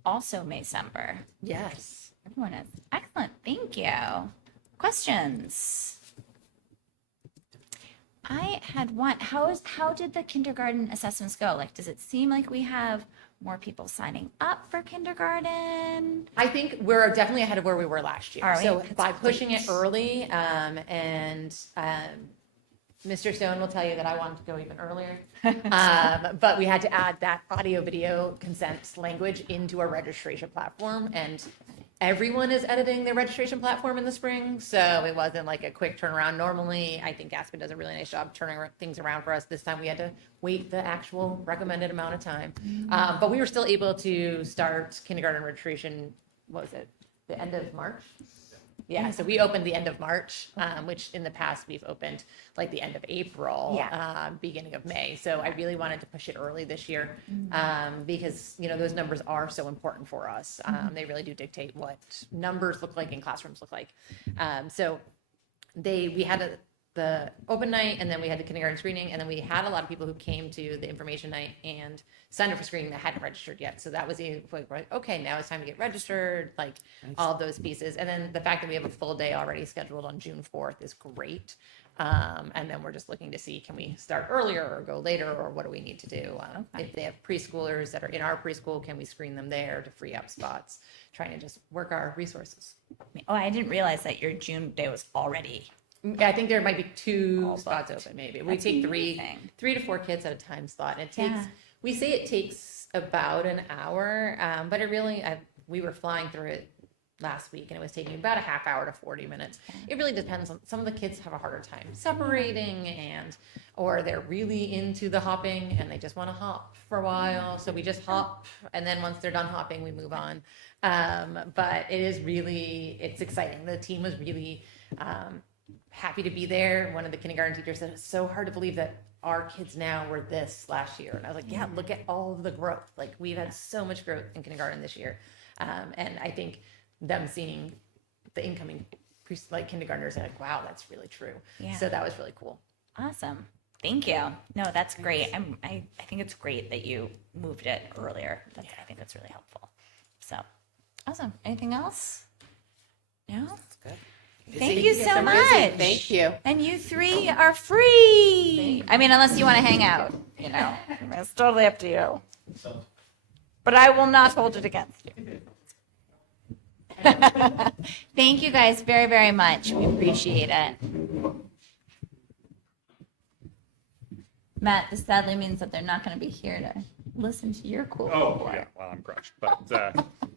Also Maycember. Yes. Everyone is excellent. Thank you. Questions? I had one. How did the kindergarten assessments go? Like, does it seem like we have more people signing up for kindergarten? I think we're definitely ahead of where we were last year. Are we? So That's by pushing great. it early, Mr. Stone will tell you that I wanted to go even earlier. But we had to add that audio video consent language into our registration platform, and everyone is editing their registration platform in the spring, so it wasn't like a quick turnaround. Normally, I think Aspen does a really nice job turning things around for us. This time we had to wait the actual recommended amount of time. But we were still able to start kindergarten registration, what was it, the end of March? Yeah, so we opened the end of March, which in the past we've opened like the end of April, beginning of May. So I really wanted to push it early this year because, you know, those numbers are so important for us. They really do dictate what numbers look like and classrooms look like. So we had the open night, and then we had the kindergarten screening, and then we had a lot of people who came to the information night and signed up for screening that hadn't registered yet. So that was the like, okay, now it's time to get registered, like all of those pieces. And then the fact that we have a full day already scheduled on June 4th is great. And then we're just looking to see, can we start earlier or go later, or what do we need to do? If they have preschoolers that are in our preschool, can we screen them there to free up spots? Trying to just work our resources. Oh, I didn't realize that your June day was already. I think there might be two All spots booked. open, maybe. We That's take amazing. 3 to 4 kids at a time slot. And it takes, Yeah. we say it takes about an hour, but it really, we were flying through it last week and it was taking about a half hour to 40 minutes. It really depends on, some of the kids have a harder time separating or they're really into the hopping and they just want to hop for a while. So we just hop, and then once they're done hopping, we move on. But it is really, it's exciting. The team was really happy to be there. One of the kindergarten teachers said, it's so hard to believe that our kids now were this last year. And I was like, yeah, look at all of the growth. Like, we've had so much growth in kindergarten this year. And I think them seeing the incoming kindergartners, they're like, wow, that's really true. Yeah. So that was really cool. Awesome. Thank you. No, that's great. I think it's great that you moved it earlier. I think that's really helpful. So, awesome. Anything else? No? Good. Thank Busy. you so Super busy. much. Thank you. And you 3 are free. I mean, unless you want to hang out, it's totally up to you. But I will not hold it against you. Thank you guys very, very much. We appreciate it. Matt, this sadly means that they're not going to be here to listen to your cool Oh, report. yeah, well, I'm crushed, but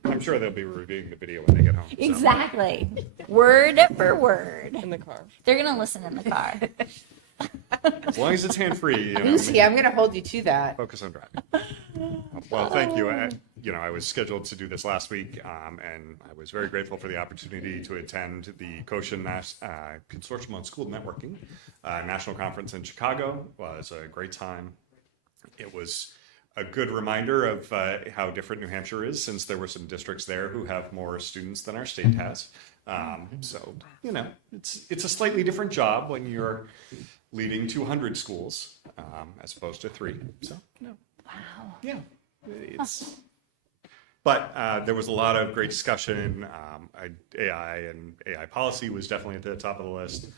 I'm sure they'll be reviewing the video when they get home. so. Exactly. Word for word. In the car. They're going to listen in the car. As long as it's hands-free, Lucy, I'm going to hold you to that. focus on driving. Well, thank you. I was scheduled to do this last week, and I was very grateful for the opportunity to attend the Koshin Consortium on School Networking National Conference in Chicago. It was a great time. It was a good reminder of how different New Hampshire is, since there were some districts there who have more students than our state has. So, it's a slightly different job when you're leading 200 schools as opposed to 3. So, Wow. yeah, it's. But there was a lot of great discussion. AI and AI policy was definitely at the top of the list.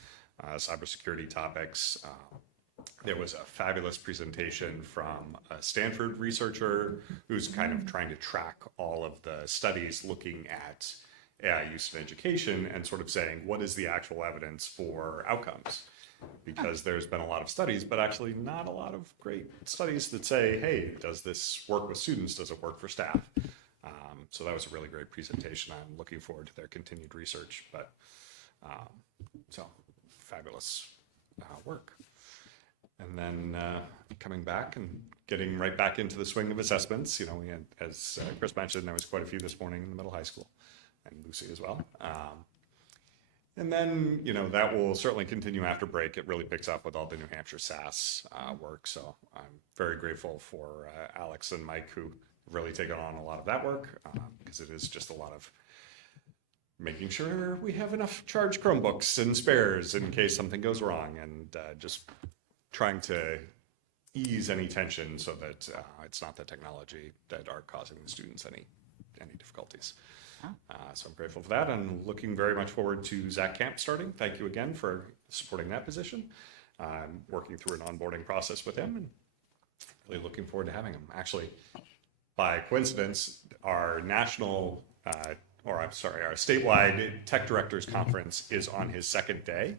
Cybersecurity topics. There was a fabulous presentation from a Stanford researcher who's kind of trying to track all of the studies looking at AI use in education and sort of saying, what is the actual evidence for outcomes? Because there's been a lot of studies, but actually not a lot of great studies that say, hey, does this work with students? Does it work for staff? So that was a really great presentation. I'm looking forward to their continued research, but so fabulous work. And then coming back and getting right back into the swing of assessments, we had, as Chris mentioned, there was quite a few this morning in the middle high school, and Lucy as well. And then, that will certainly continue after break. It really picks up with all the New Hampshire SAS work. So I'm very grateful for Alex and Mike, who have really taken on a lot of that work, because it is just a lot of making sure we have enough charged Chromebooks and spares in case something goes wrong, and just trying to ease any tension so that it's not the technology that are causing the students any difficulties. So I'm grateful for that, and looking very much forward to Zach Camp starting. Thank you again for supporting that position. I'm working through an onboarding process with him, and really looking forward to having him. Actually, by coincidence, our our statewide tech directors conference is on his second day.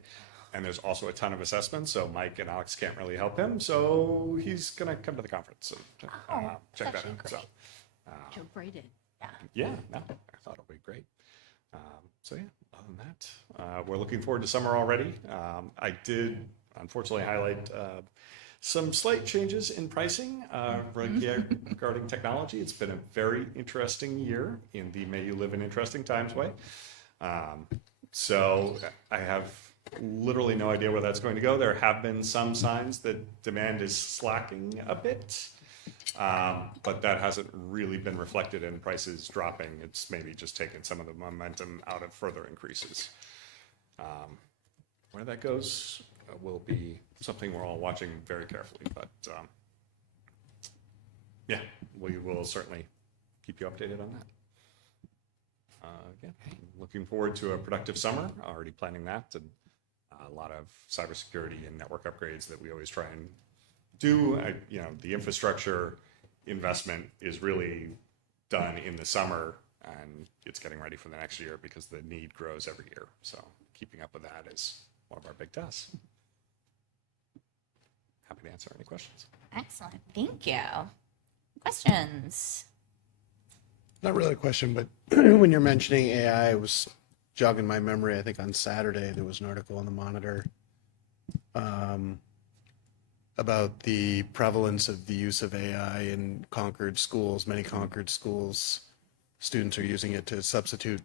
And there's also a ton of assessments, so Mike and Alex can't really help him. So he's going to come to the conference and check that out. So, You're graded. Yeah. yeah, no, I thought it'll be great. So yeah, other than that, we're looking forward to summer already. I did unfortunately highlight some slight changes in pricing regarding technology. It's been a very interesting year in the May You Live in Interesting Times way. So I have literally no idea where that's going to go. There have been some signs that demand is slacking a bit, but that hasn't really been reflected in prices dropping. It's maybe just taken some of the momentum out of further increases. Where that goes will be something we're all watching very carefully, but yeah, we will certainly keep you updated on that. Again, looking forward to a productive summer, already planning that, and a lot of cybersecurity and network upgrades that we always try and do. The infrastructure investment is really done in the summer, and it's getting ready for the next year because the need grows every year. So keeping up with that is one of our big tasks. Happy to answer any questions. Excellent. Thank you. Questions? Not really a question, but when you're mentioning AI, it was jogging my memory. I think on Saturday there was an article on the Monitor about the prevalence of the use of AI in Concord schools. Many Concord schools, students are using it to substitute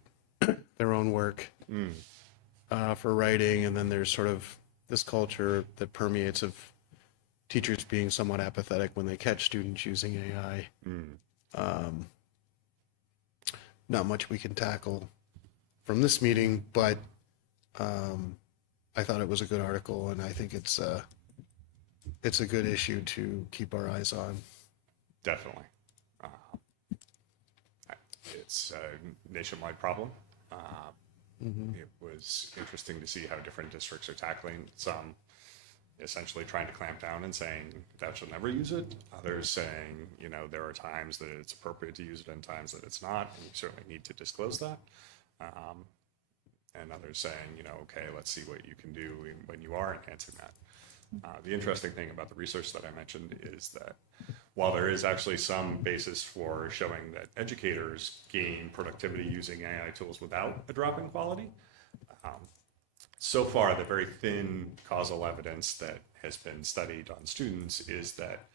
their own work for writing, and then there's sort of this culture that permeates of teachers being somewhat apathetic when they catch students using AI. Not much we can tackle from this meeting, but I thought it was a good article, and I think it's a good issue to keep our eyes on. Definitely. It's a nationwide problem. It was interesting to see how different districts are tackling. Some essentially trying to clamp down and saying that shall never use it. Others saying, there are times that it's appropriate to use it and times that it's not, and you certainly need to disclose that. And others saying, okay, let's see what you can do when you are enhancing that. The interesting thing about the research that I mentioned is that while there is actually some basis for showing that educators gain productivity using AI tools without a drop in quality, so far the very thin causal evidence that has been studied on students is that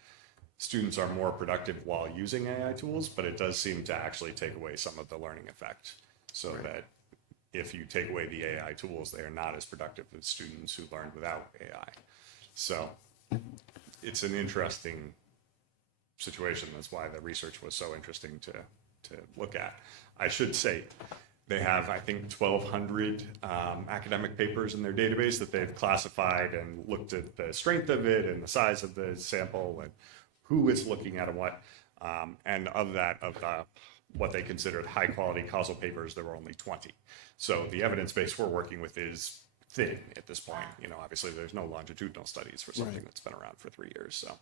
students are more productive while using AI tools, but it does seem to actually take away some of the learning effect. So that if you take away the AI tools, they are not as productive as students who learned without AI. So it's an interesting situation. That's why the research was so interesting to look at. I should say they have, I think, 1,200 academic papers in their database that they've classified and looked at the strength of it and the size of the sample and who is looking at what. And of that, what they considered high quality causal papers, there were only 20. So the evidence base we're working with is thin at this point. Obviously there's no longitudinal studies for something that's been around for 3 years. So,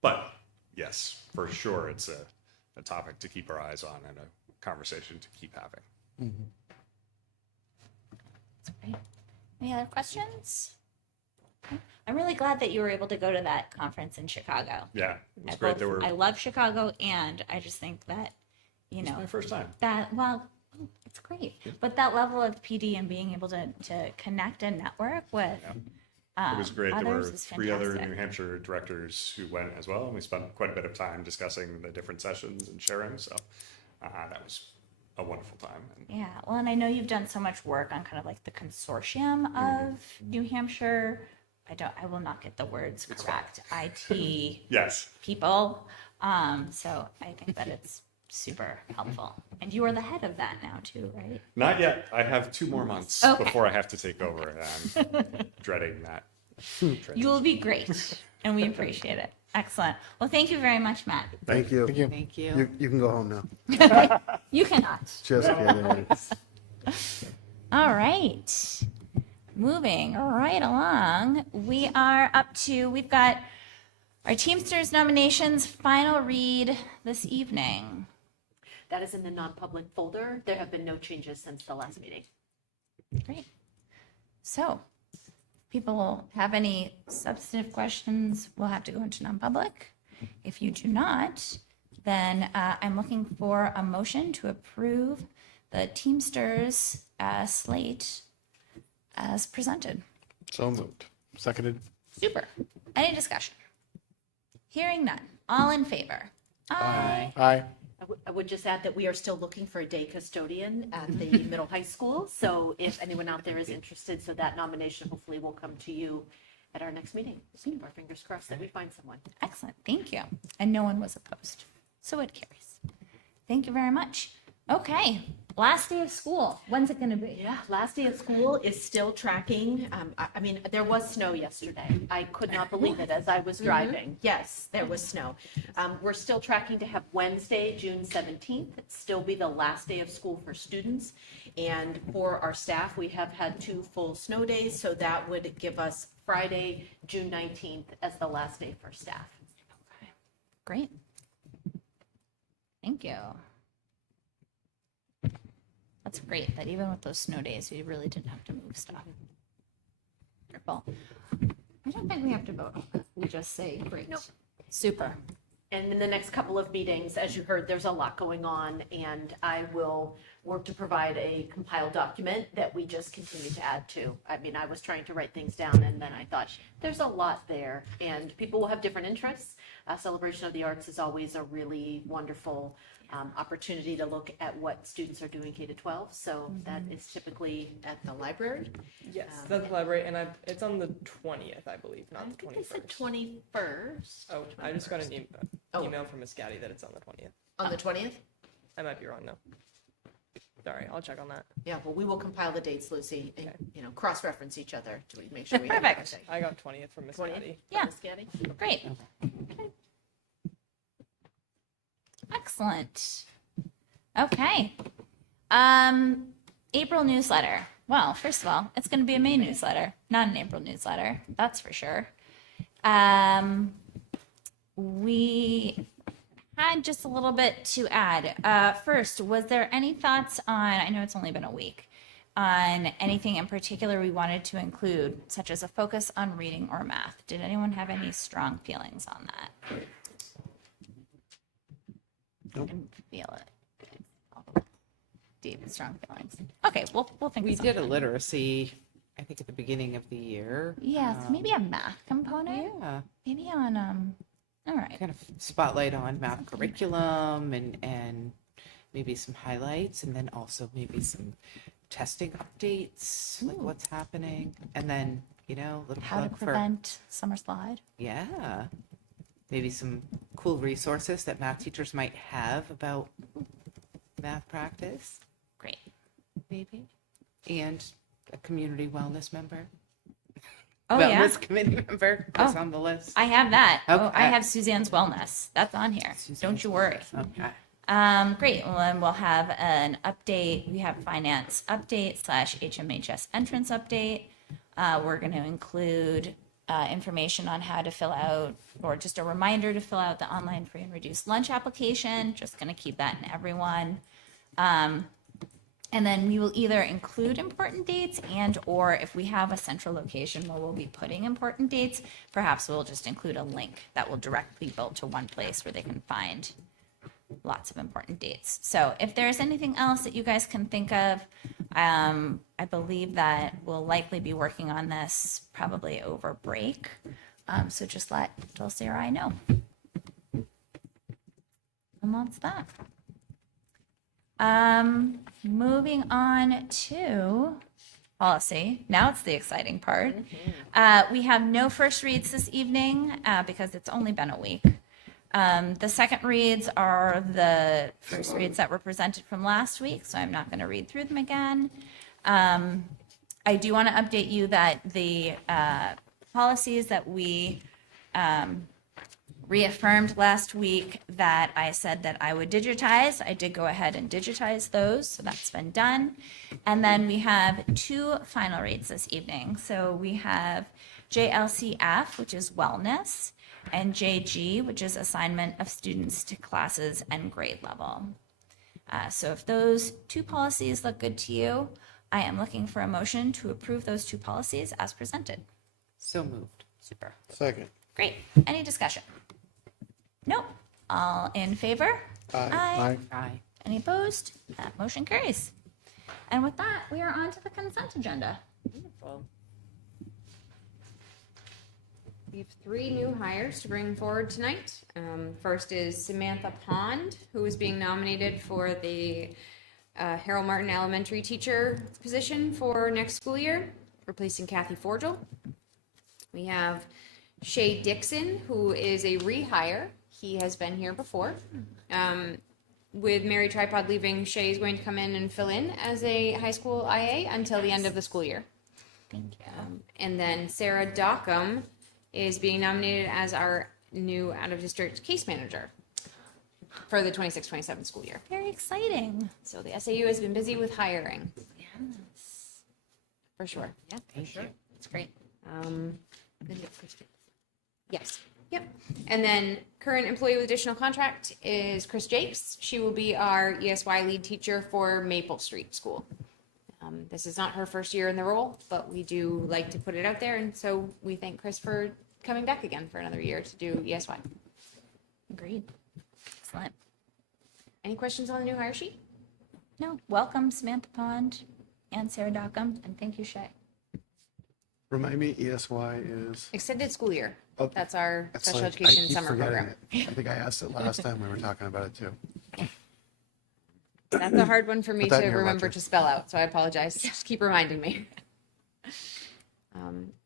but yes, for sure, it's a topic to keep our eyes on and a conversation to keep having. That's great. Any other questions? I'm really glad that you were able to go to that conference in Chicago. Yeah, it was great. I love Chicago, and I just think that, It's my first time. It's great. But that level of PD and being able to connect and network with It was great. There were others is 3 other fantastic. New Hampshire directors who went as well, and we spent quite a bit of time discussing the different sessions and sharing. So that was a wonderful time. And Yeah, well, and I know you've done so much work on kind of like the consortium of New Hampshire. I will not get the words correct. IT yes, people. So I think that it's super helpful. And you are the head of that now too, right? not yet. I have 2 more months Okay. before I have to take over. I'm dreading that. You will be great, and we appreciate it. Excellent. Well, thank you very much, Matt. Thank you. Thank you. Thank you. You can go home now. You cannot. Just kidding. All right. Moving right along, we've got our Teamsters nominations final read this evening. That is in the non-public folder. There have been no changes since the last meeting. Great. So, people have any substantive questions, we'll have to go into non-public. If you do not, then I'm looking for a motion to approve the Teamsters slate as presented. So moved. Seconded. Super. Any discussion? Hearing none. All in favor? Aye. Aye. I would just add that we are still looking for a day custodian at the middle high school. So if anyone out there is interested, so that nomination hopefully will come to you at our next meeting. Keep our fingers crossed that we find someone. Excellent. Thank you. And no one was opposed. So it carries. Thank you very much. Okay. Last day of school. When's it going to be? Yeah, last day of school is still tracking. I mean, there was snow yesterday. I could not believe it as I was driving. Yes, there was snow. We're still tracking to have Wednesday, June 17th, still be the last day of school for students. And for our staff, we have had 2 full snow days, so that would give us Friday, June 19th as the last day for staff. Great. Thank you. That's great that even with those snow days, we really didn't have to move stuff. Wonderful. I don't think we have to vote on that. We just say great. Nope. Super. And in the next couple of meetings, as you heard, there's a lot going on, and I will work to provide a compiled document that we just continue to add to. I mean, I was trying to write things down, and then I thought, there's a lot there, and people will have different interests. Celebration of the Arts is always a really wonderful opportunity to look at what students are doing K-12, so that is typically At the library? Yes, that's the library, and it's on the 20th, I believe, not the I said 21st. 21st. Oh, I just got an email from Miss Gaddy that it's on the 20th. On the 20th? I might be wrong though. Sorry, I'll check on that. Yeah, well, we will compile the dates, Lucy, and, cross-reference each other to make sure we have Perfect. everything. I got 20th from Miss 20th? Gaddy. Yeah. Miss Gaddy? Great. Excellent. Okay. April newsletter. Well, first of all, it's going to be a May newsletter, not an April newsletter. That's for sure. We had just a little bit to add. First, was there any thoughts on, I know it's only been a week, on anything in particular we wanted to include, such as a focus on reading or math? Did anyone have any strong feelings on that? Nope. I can feel it. Deep, strong feelings. Okay, we'll think We of did a something. literacy, I think at the beginning of the year. Yes, maybe a math component. Yeah, Maybe on all right. kind of spotlight on math curriculum and maybe some highlights, and then also maybe some testing updates, like Ooh. what's happening, and then, little How to plug for, prevent summer slide. yeah, maybe some cool resources that math teachers might have about math practice, Great. maybe, and a community wellness member. Oh yeah, Wellness committee member is Oh. on the list. I have that. Oh, I Okay. have Suzanne's wellness. That's on here. Don't you worry. Okay. Great. Well, then we'll have an update. We have finance update / HMHS entrance update. We're going to include information on how to fill out, or just a reminder to fill out the online free and reduced lunch application. Just going to keep that in everyone. And then we will either include important dates or if we have a central location where we'll be putting important dates, perhaps we'll just include a link that will directly build to one place where they can find lots of important dates. So if there's anything else that you guys can think of, I believe that we'll likely be working on this probably over break. So just let Dulce or I know. And that's that. Moving on to policy. Now it's the exciting part. We have no first reads this evening because it's only been a week. The second reads are the first reads that were presented from last week, so I'm not going to read through them again. I do want to update you that the policies that we reaffirmed last week that I said that I would digitize, I did go ahead and digitize those, so that's been done. And then we have 2 final reads this evening. So we have JLCF, which is wellness, and JG, which is assignment of students to classes and grade level. So if those 2 policies look good to you, I am looking for a motion to approve those 2 policies as presented. So moved. Super. Second. Great. Any discussion? Nope. All in favor? Aye. Aye. Any opposed? That motion carries. And with that, we are on to the consent agenda. Wonderful. We have 3 new hires to bring forward tonight. First is Samantha Pond, who is being nominated for the Harold Martin Elementary teacher position for next school year, replacing Kathy Forgel. We have Shay Dixon, who is a rehire. He has been here before. with Mary Tripod leaving, Shay is going to come in and fill in as a high school IA until the end of the school year. Thank you. And then Sarah Dockham is being nominated as our new out-of-district case manager for the 26-27 school year. Very exciting. So the SAU has been busy with hiring, Yes. for sure. Yeah, for sure. It's great. Yes. Yep. And then current employee with additional contract is Chris Jakes. She will be our ESY lead teacher for Maple Street School. This is not her first year in the role, but we do like to put it out there. And so we thank Chris for coming back again for another year to do ESY. Agreed. Excellent. Any questions on the new hire sheet? No, welcome Samantha Pond and Sarah Dockham, and thank you, Shay. Remind me, ESY is? Extended school year. Oh, That's our It's special like, education I keep summer forgetting program. it. I think I asked it last time we were talking about it too. That's a hard one for me Put that to in your remember ledger. to spell out, so I apologize. Just keep reminding me.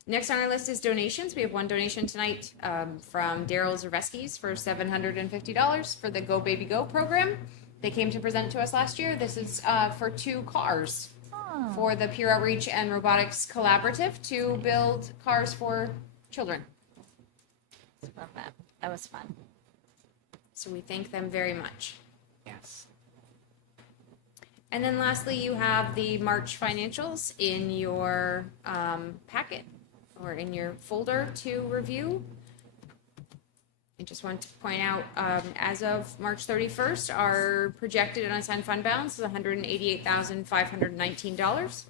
Next on our list is donations. We have one donation tonight from Daryl Zerveskis for $750 for the Go Baby Go program. They came to present to us last year. This is for 2 cars for the Peer Outreach and Robotics Collaborative to build cars for children. Love that. That was fun. So we thank them very much. Yes. And then lastly, you have the March financials in your packet or in your folder to review. I just want to point out, as of March 31st, our projected unassigned fund balance is $188,519.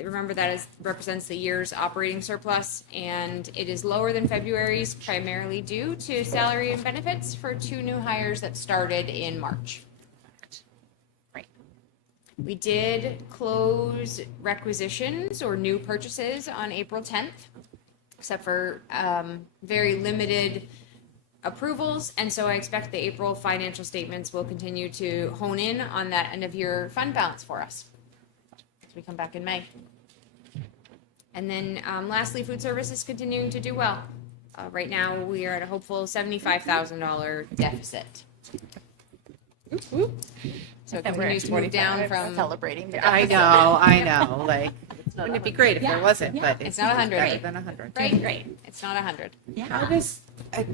Remember that represents the year's operating surplus, and it is lower than February's primarily due to salary and benefits for 2 new hires that started in March. We did close requisitions or new purchases on April 10th, except for very limited approvals. And so I expect the April financial statements will continue to hone in on that end of year fund balance for us as we come back in May. And then lastly, food service is continuing to do well. Right now, we are at a hopeful $75,000 deficit. So it continues to move down from. Celebrating. I know, like, wouldn't it be great if there wasn't, but It's not 100. better than 100. Right, right. It's not 100. Yeah. How does,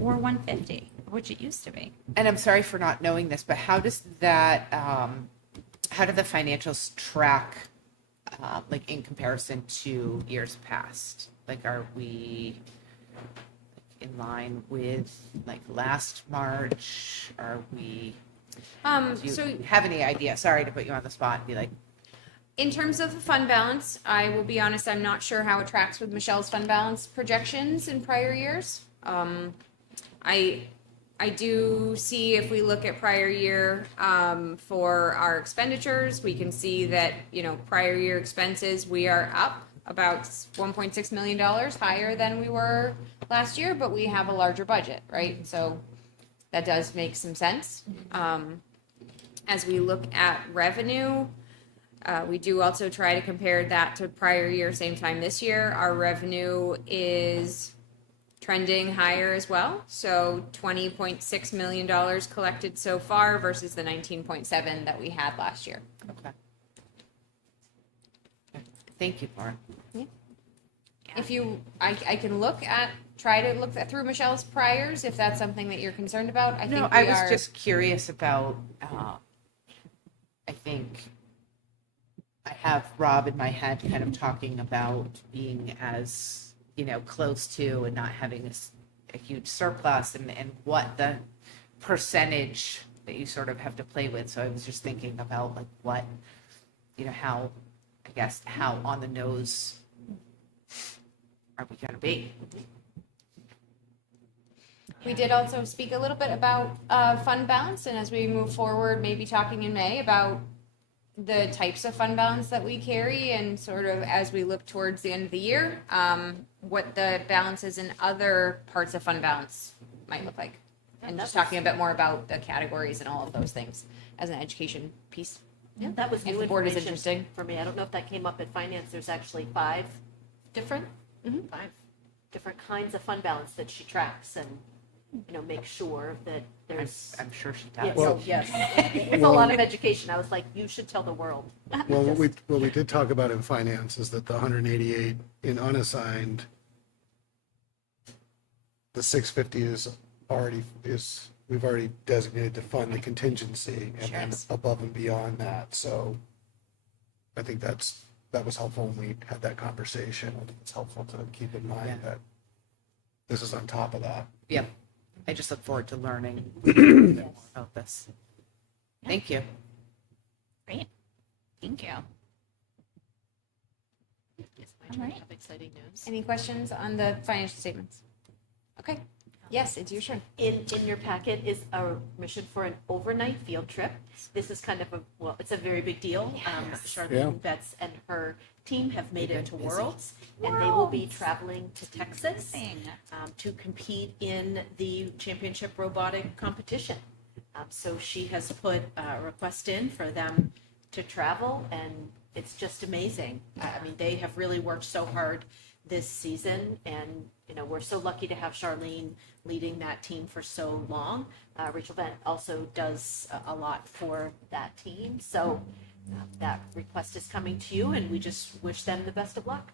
Or 150, which it used to be. and I'm sorry for not knowing this, but how does that, how do the financials track, like in comparison to years past? Like, are we in line with like last March? Are we, do you So have any idea? Sorry to put you on the spot and be like, in terms of the fund balance, I will be honest, I'm not sure how it tracks with Michelle's fund balance projections in prior years. I do see if we look at prior year for our expenditures, we can see that, prior year expenses, we are up about $1.6 million higher than we were last year, but we have a larger budget, right? So that does make some sense. As we look at revenue, we do also try to compare that to prior year, same time this year. Our revenue is trending higher as well. So $20.6 million collected so far versus the 19.7 that we had last year. okay. Thank you, Laura. If you, I can try to look through Michelle's priors if that's something that you're concerned about. I No, think I we was are. just curious about, I think I have Rob in my head kind of talking about being as, close to and not having a huge surplus and what the percentage that you sort of have to play with. So I was just thinking about like what, how, I guess, how on the nose are we going to be? We did also speak a little bit about fund balance, and as we move forward, maybe talking in May about the types of fund balance that we carry, and sort of as we look towards the end of the year, what the balances in other parts of fund balance might look like. And just talking a bit more about the categories and all of those things as an education piece. Yeah, that was If new the board is information interesting. for me. I don't know if that came up at finance. There's actually 5 different kinds of fund balance that she tracks, and make sure that there's. I'm sure she Yeah, does. so, yes, it's a lot of education. I was like, you should tell the world. Well, what we did talk about in finance is that the 188 in unassigned, the 650 we've already designated to fund the contingency, and then above and beyond that. So I think that was helpful when we had that conversation. I think it's helpful to keep in mind that this is on top of that. Yep. I just look forward to learning more about this. Thank you. Great. Thank you. It's my turn All to right. have exciting news. Any questions on the financial statements? Okay. Yes, it's your turn. In your packet is a mission for an overnight field trip. This is kind of it's a very big deal. Charlene Betts and her team have made it to Worlds, and they will be traveling to Texas to compete in the championship robotic competition. So she has put a request in for them to travel, and it's just amazing. I mean, they have really worked so hard this season, and we're so lucky to have Charlene leading that team for so long. Rachel Bent also does a lot for that team, so that request is coming to you, and we just wish them the best of luck.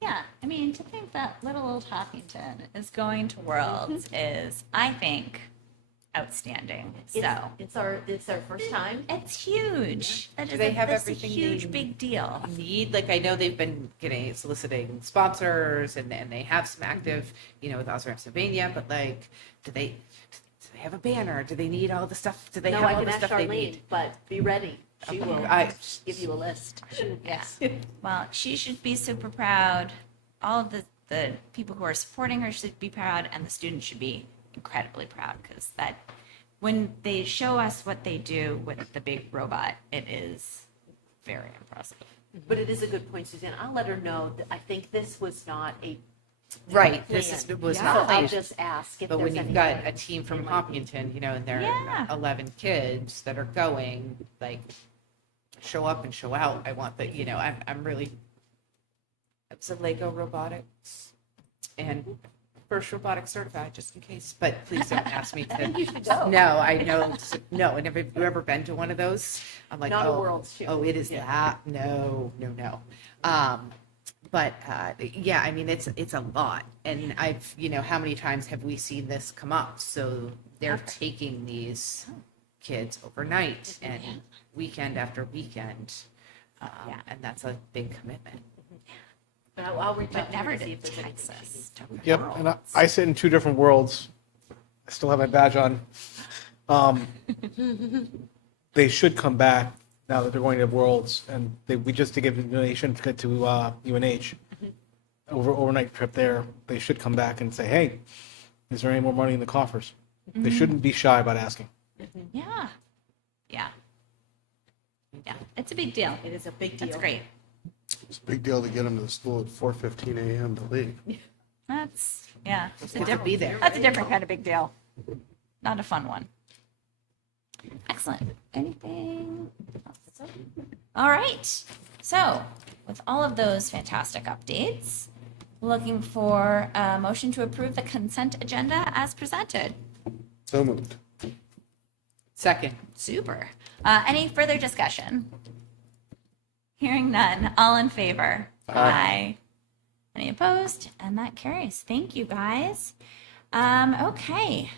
Yeah, I mean, to think that little old Hopkinton is going to Worlds is, I think, outstanding. So It's our first time. it's huge. That Do is they a, have that's everything a huge, they big deal. Need, like, I know they've been soliciting sponsors, and they have some active, with Osram Pennsylvania, but like, do they have a banner? Do they need all the stuff? Do they No, have I all can the ask stuff they Charlene, need? but be ready. She Okay. will give you a list. Yeah. Well, she should be super proud. All of the people who are supporting her should be proud, and the students should be incredibly proud, because that when they show us what they do with the big robot, it is very impressive. But it is a good point, Suzanne. I'll let her know that I think this was not a Right. plan. Was So not. I'll just ask if But there's when you've any. got a team from Hopkinton, and there Yeah. are 11 kids that are going, like, show up and show out. I want that, I'm really, it's a Lego robotics and first robotics certified, just in case, but please don't ask me to. You should go. No, I know, no, and have you ever been to one of those? I'm like, Not a oh, World's too. oh, it is Yeah. that, no. But yeah, I mean, it's a lot, and I've, how many times have we seen this come up? So they're taking these kids overnight and weekend after weekend, and that's a big commitment. But I'll reach out But to her never to see to if there's anything she Texas. needs. to Yep, and I sit in two different worlds. I still have my badge on. They should come back now that they're going to Worlds, and we just to give a donation to UNH overnight trip there. They should come back and say, "Hey, is there any more money in the coffers?" They shouldn't be shy about asking. Yeah. Yeah. Yeah. It's a big deal. It is a big deal. That's great. It's a big deal to get them to the school at 4:15 a.m. to leave. It's a Good to different, be there. that's a different kind of big deal. Not a fun one. Excellent. Anything else? All right. So, with all of those fantastic updates, looking for a motion to approve the consent agenda as presented. So moved. Second. Super. Any further discussion? Hearing none. All in favor? Aye. Any opposed? And that carries. Thank you, guys. Okay.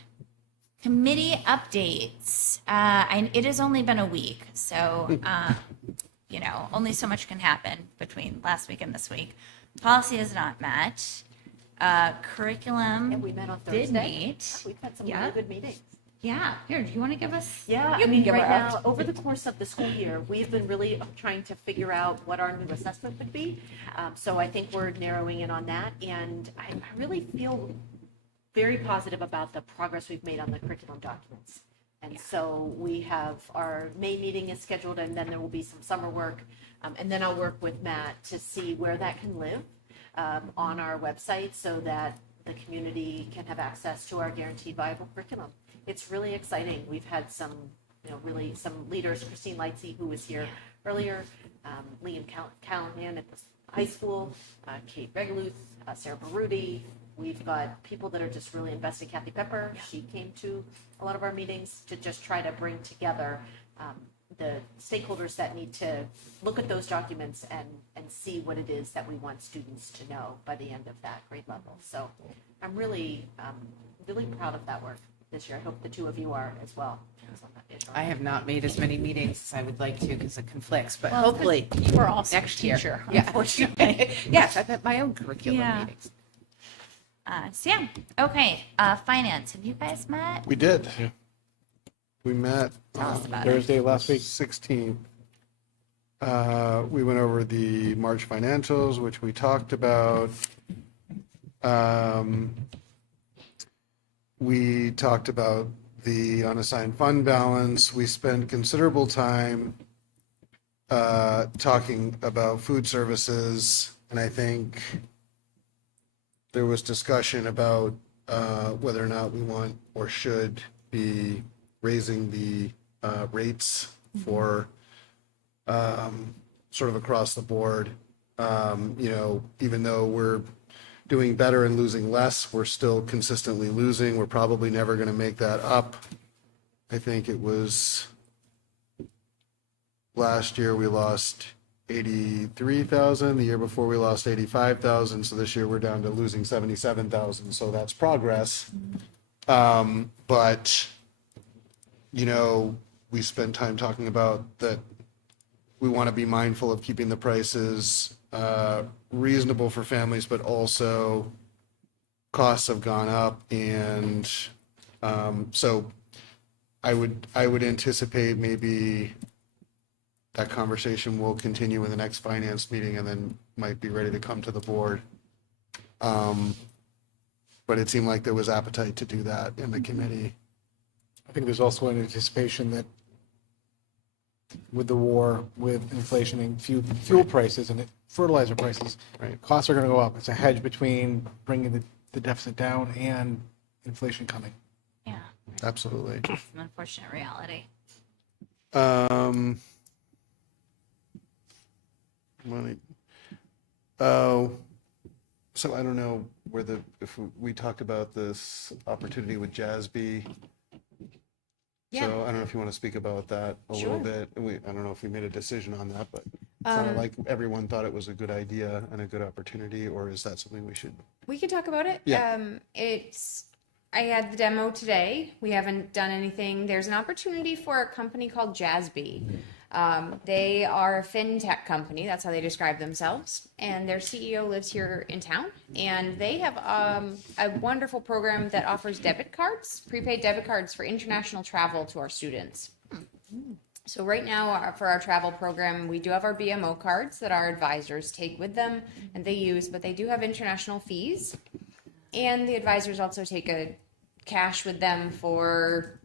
Committee updates. It has only been a week, so, only so much can happen between last week and this week. Policy is not met. Curriculum And we met on did Thursday. meet. We've had some Yeah. really good meetings. Yeah. Here, do you want to give us? Yeah, You I can mean, give right her now, over the course of the school year, we've been really trying to figure out what our new assessment would be. So I think we're narrowing in on that, and I really feel very positive about the progress we've made on the curriculum documents. And so we have, our May meeting is scheduled, and then there will be some summer work. And then I'll work with Matt to see where that can live on our website so that the community can have access to our guaranteed viable curriculum. It's really exciting. We've had some, really some leaders, Christine Lightsey, who was here earlier, Liam Callahan at the high school, Kate Regaluth, Sarah Baruti, We've got people that are just really invested. Kathy Pepper, she came to a lot of our meetings to just try to bring together the stakeholders that need to look at those documents and see what it is that we want students to know by the end of that grade level. So I'm really, really proud of that work this year. I hope the two of you are as well. I have not made as many meetings as I would like to because it conflicts, but Well, hopefully You were also a next year. teacher, Yeah. unfortunately. Yes, I've had my own curriculum Yeah. meetings. So yeah, okay, finance, have you guys met? We did. We met Tell us about it. Thursday last week. 16th. We went over the March financials, which we talked about. We talked about the unassigned fund balance. We spent considerable time talking about food services, and I think there was discussion about whether or not we want or should be raising the rates for sort of across the board. Even though we're doing better and losing less, we're still consistently losing. We're probably never going to make that up. I think it was last year we lost 83,000. The year before we lost 85,000. So this year we're down to losing 77,000. So that's progress. But we spent time talking about that we want to be mindful of keeping the prices reasonable for families, but also costs have gone up. And so I would anticipate maybe that conversation will continue in the next finance meeting and then might be ready to come to the board. But it seemed like there was appetite to do that in the committee. I think there's also an anticipation that with the war, with inflation and fuel prices and fertilizer prices, Right. costs are going to go up. It's a hedge between bringing the deficit down and inflation coming. Yeah, Absolutely. it's an unfortunate reality. So I don't know if we talked about this opportunity with JASB. Yeah. So I don't know if you want to speak about that a Sure. little bit. I don't know if we made a decision on that, but it sounded like everyone thought it was a good idea and a good opportunity, or is that something we should? We could talk about it. Yeah. I had the demo today. We haven't done anything. There's an opportunity for a company called JASB. They are a fintech company. That's how they describe themselves. And their CEO lives here in town. And they have a wonderful program that offers debit cards, prepaid debit cards for international travel to our students. So right now, for our travel program, we do have our BMO cards that our advisors take with them and they use, but they do have international fees. And the advisors also take a cash with them for,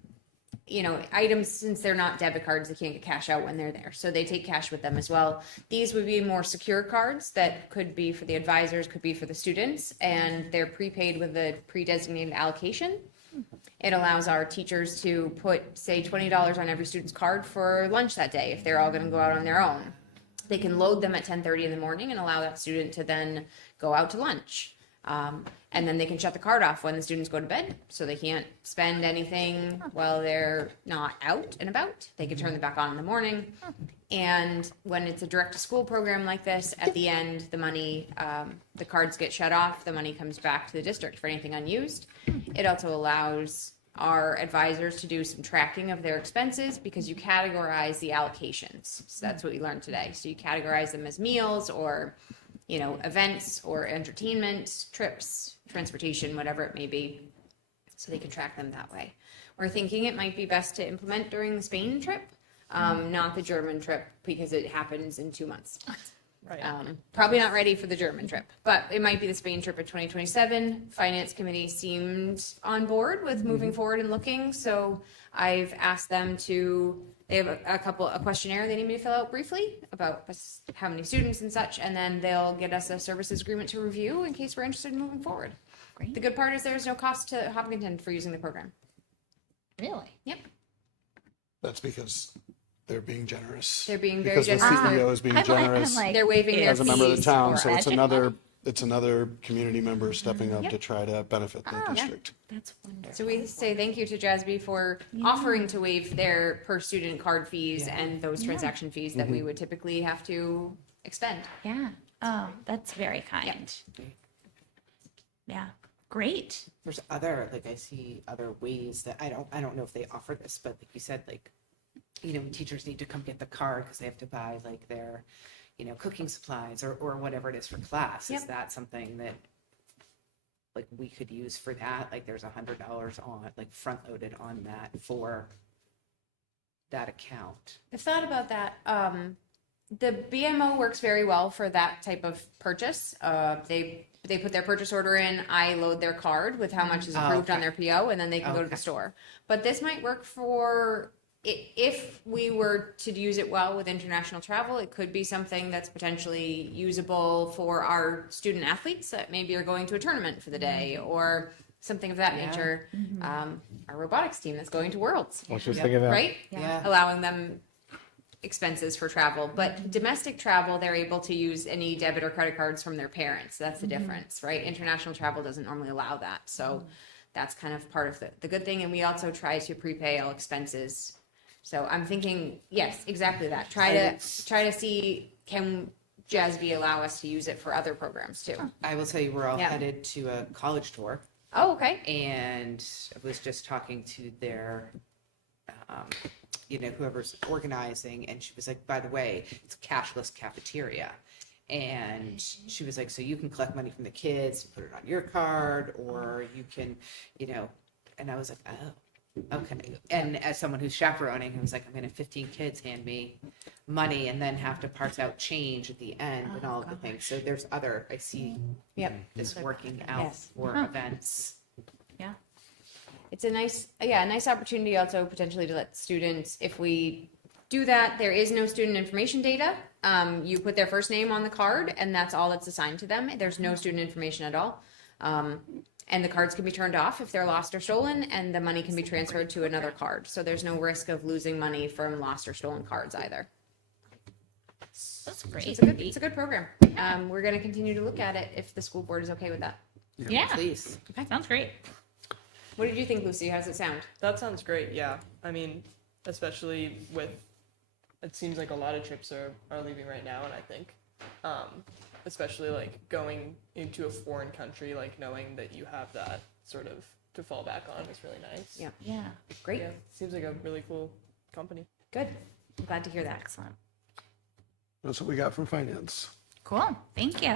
items. Since they're not debit cards, they can't get cash out when they're there. So they take cash with them as well. These would be more secure cards that could be for the advisors, could be for the students, and they're prepaid with a pre-designated allocation. It allows our teachers to put, say, $20 on every student's card for lunch that day if they're all going to go out on their own. They can load them at 10:30 in the morning and allow that student to then go out to lunch. And then they can shut the card off when the students go to bed, so they can't spend anything while they're not out and about. They can turn them back on in the morning. And when it's a direct-to-school program like this, at the end, the money, the cards get shut off, the money comes back to the district for anything unused. It also allows our advisors to do some tracking of their expenses because you categorize the allocations. So that's what we learned today. So you categorize them as meals or events or entertainment, trips, transportation, whatever it may be, so they can track them that way. We're thinking it might be best to implement during the Spain trip, not the German trip, because it happens in 2 months. Right. Probably not ready for the German trip, but it might be the Spain trip of 2027. Finance committee seemed on board with moving forward and looking, so I've asked them to. They have a questionnaire they need me to fill out briefly about how many students and such, and then they'll get us a services agreement to review in case we're interested in moving forward. Great. The good part is there's no cost to Hopkinton for using the program. Really? Yep. That's because they're being generous. They're being very because generous. the CEO is being generous They're waiving their as a member of the fees town. for So it's it. it's another community member stepping up to try to benefit the district. That's wonderful. So we say thank you to Jasby for offering to waive their per student card fees and those transaction fees that we would typically have to expend. Yeah. Oh, that's very kind. Yeah. Great. There's other, like, I see other ways that I don't know if they offer this, but like you said, like, you know, teachers need to come get the card because they have to buy like their, you know, cooking supplies or whatever it is for class. Is that something that like we could use for that? Like there's $100 on, like front loaded on that for that account. I've thought about that. The BMO works very well for that type of purchase. They put their purchase order in, I load their card with how much is approved on their PO, and then they can go to the store. But this might work for, if we were to use it well with international travel, it could be something that's potentially usable for our student athletes that maybe are going to a tournament for the day or something of that nature. Our robotics team that's going to Worlds, I was just thinking that. right? Yeah. Allowing them expenses for travel, but domestic travel, they're able to use any debit or credit cards from their parents. That's the difference, right? International travel doesn't normally allow that. So that's kind of part of the good thing. And we also try to prepay all expenses. So I'm thinking, yes, exactly that. Try to see, can Jasby allow us to use it for other programs too? I will tell you, we're all Yeah. headed to a college tour. Oh, okay. And I was just talking to their, you know, whoever's organizing, and she was like, by the way, it's a cashless cafeteria. And she was like, so you can collect money from the kids, put it on your card, or you can, you know, and I was like, oh, okay. And as someone who's chaperoning, I was like, I'm going to have 15 kids hand me money and then have to parse out change at the end and all of the things. So there's other, I see this working out for events. Yeah. It's a nice opportunity also potentially to let students, if we do that, there is no student information data. You put their first name on the card and that's all that's assigned to them. There's no student information at all. And the cards can be turned off if they're lost or stolen, and the money can be transferred to another card. So there's no risk of losing money from lost or stolen cards either. That's great. It's a good program. We're going to continue to look at it if the school board is okay with that. Yeah. Please. Sounds great. What did you think, Lucy? How does it sound? That sounds great, yeah. I mean, especially with, it seems like a lot of trips are leaving right now, and I think, especially like going into a foreign country, like knowing that you have that sort of to fall back on is really nice. Yeah. Yeah. Great. Yeah, seems like a really cool company. Good. I'm glad to hear that. Excellent. That's what we got from finance. Cool. Thank you.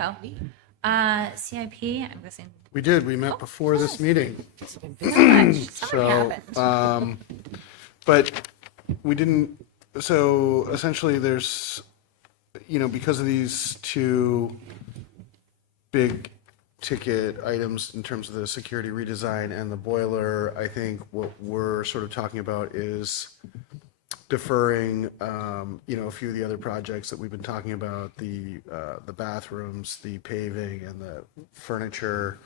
CIP, I'm guessing. We did, we met before this meeting. So much. So So, much happened. but we didn't, so essentially there's, you know, because of these two big ticket items in terms of the security redesign and the boiler, I think what we're sort of talking about is deferring, you know, a few of the other projects that we've been talking about, the bathrooms, the paving and the furniture.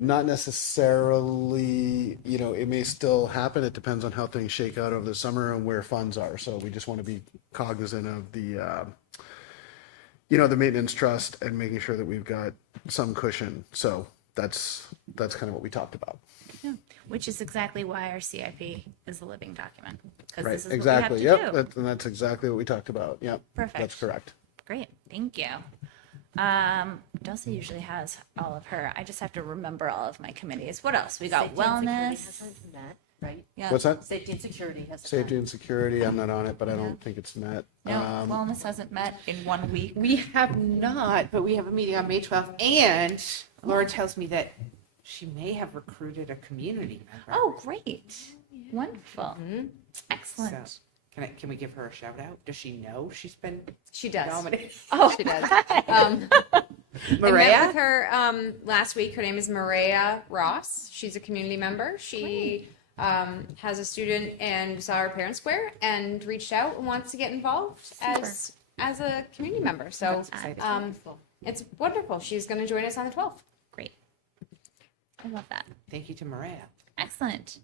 Not necessarily, you know, it may still happen. It depends on how things shake out over the summer and where funds are. So we just want to be cognizant of the, you know, the maintenance trust and making sure that we've got some cushion. So that's kind of what we talked about. Yeah. Which is exactly why our CIP is a living document. Because Right, this is exactly. what we have to Yep, do. and that's exactly what we talked about. Yep. Perfect. That's correct. Great. Thank you. Dulcie usually has all of her. I just have to remember all of my committees. What else? We got Safety and security wellness. hasn't met, right? Yeah. What's that? Safety and security has. Safety and security, I'm not on it, but I don't think it's met. No, wellness hasn't met in 1 week. We have not, but we have a meeting on May 12th, and Laura tells me that she may have recruited a community member. Oh, great. Wonderful. Excellent. So, can we give her a shout out? Does she know she's been She does. nominated? Oh, she does. I met Maria? with her last week. Her name is Maria Ross. She's a community member. She has a student and saw her parents square and reached out and wants to get involved as a community member. So it's wonderful. She's going to join us on the 12th. Great. I love that. Thank you to Maria. Excellent.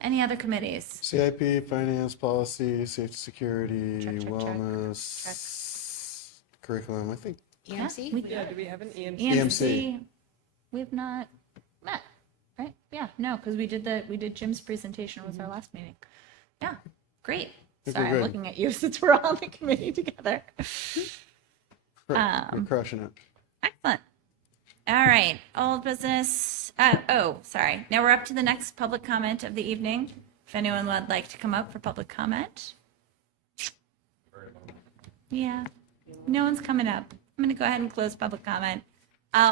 Any other committees? CIP, finance, policy, safety, security, Check, check, check. wellness, curriculum. I think EMC? Yeah, do we have an EMC? EMC, we've not met, right? Yeah, no, because we did Jim's presentation was our last meeting. Yeah, great. think Sorry, we're I'm good. looking at you since we're on the committee together. You're crushing it. Excellent. All right, old business. Sorry. Now we're up to the next public comment of the evening. If anyone would like to come up for public comment. Yeah, no one's coming up. I'm going to go ahead and close public comment.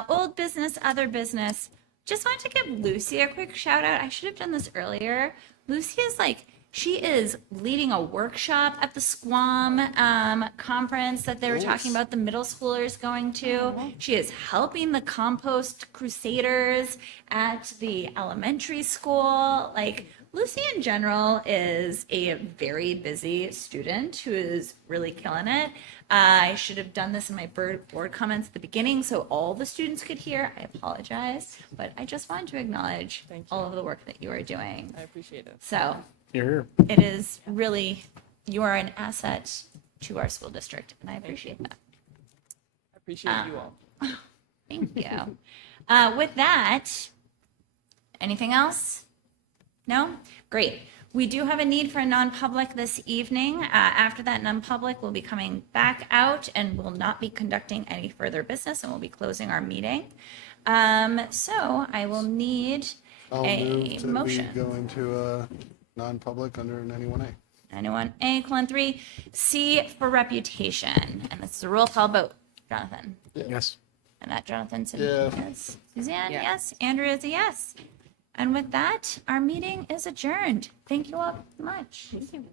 Old business, other business. Just wanted to give Lucy a quick shout out. I should have done this earlier. Lucy is she is leading a workshop at the Squam conference that they were talking about the middle schoolers going to. She is helping the compost crusaders at the elementary school. Lucy in general is a very busy student who is really killing it. I should have done this in my board comments at the beginning so all the students could hear. I apologize, but I just wanted to acknowledge all of the work that you are doing. I appreciate it. So You're here. it is really, you are an asset to our school district, and I appreciate that. I appreciate you all. Thank you. With that, anything else? No? Great. We do have a need for a non-public this evening. After that non-public, we'll be coming back out and will not be conducting any further business and we'll be closing our meeting. So I will need I'll a move to motion. go into a non-public under 91A. 91A:3, C for reputation. And this is a roll call vote. Jonathan? Yes. And that Jonathan said Yeah. yes. Suzanne, Yeah. yes. Andrea is a yes. And with that, our meeting is adjourned. Thank you all much. Thank you.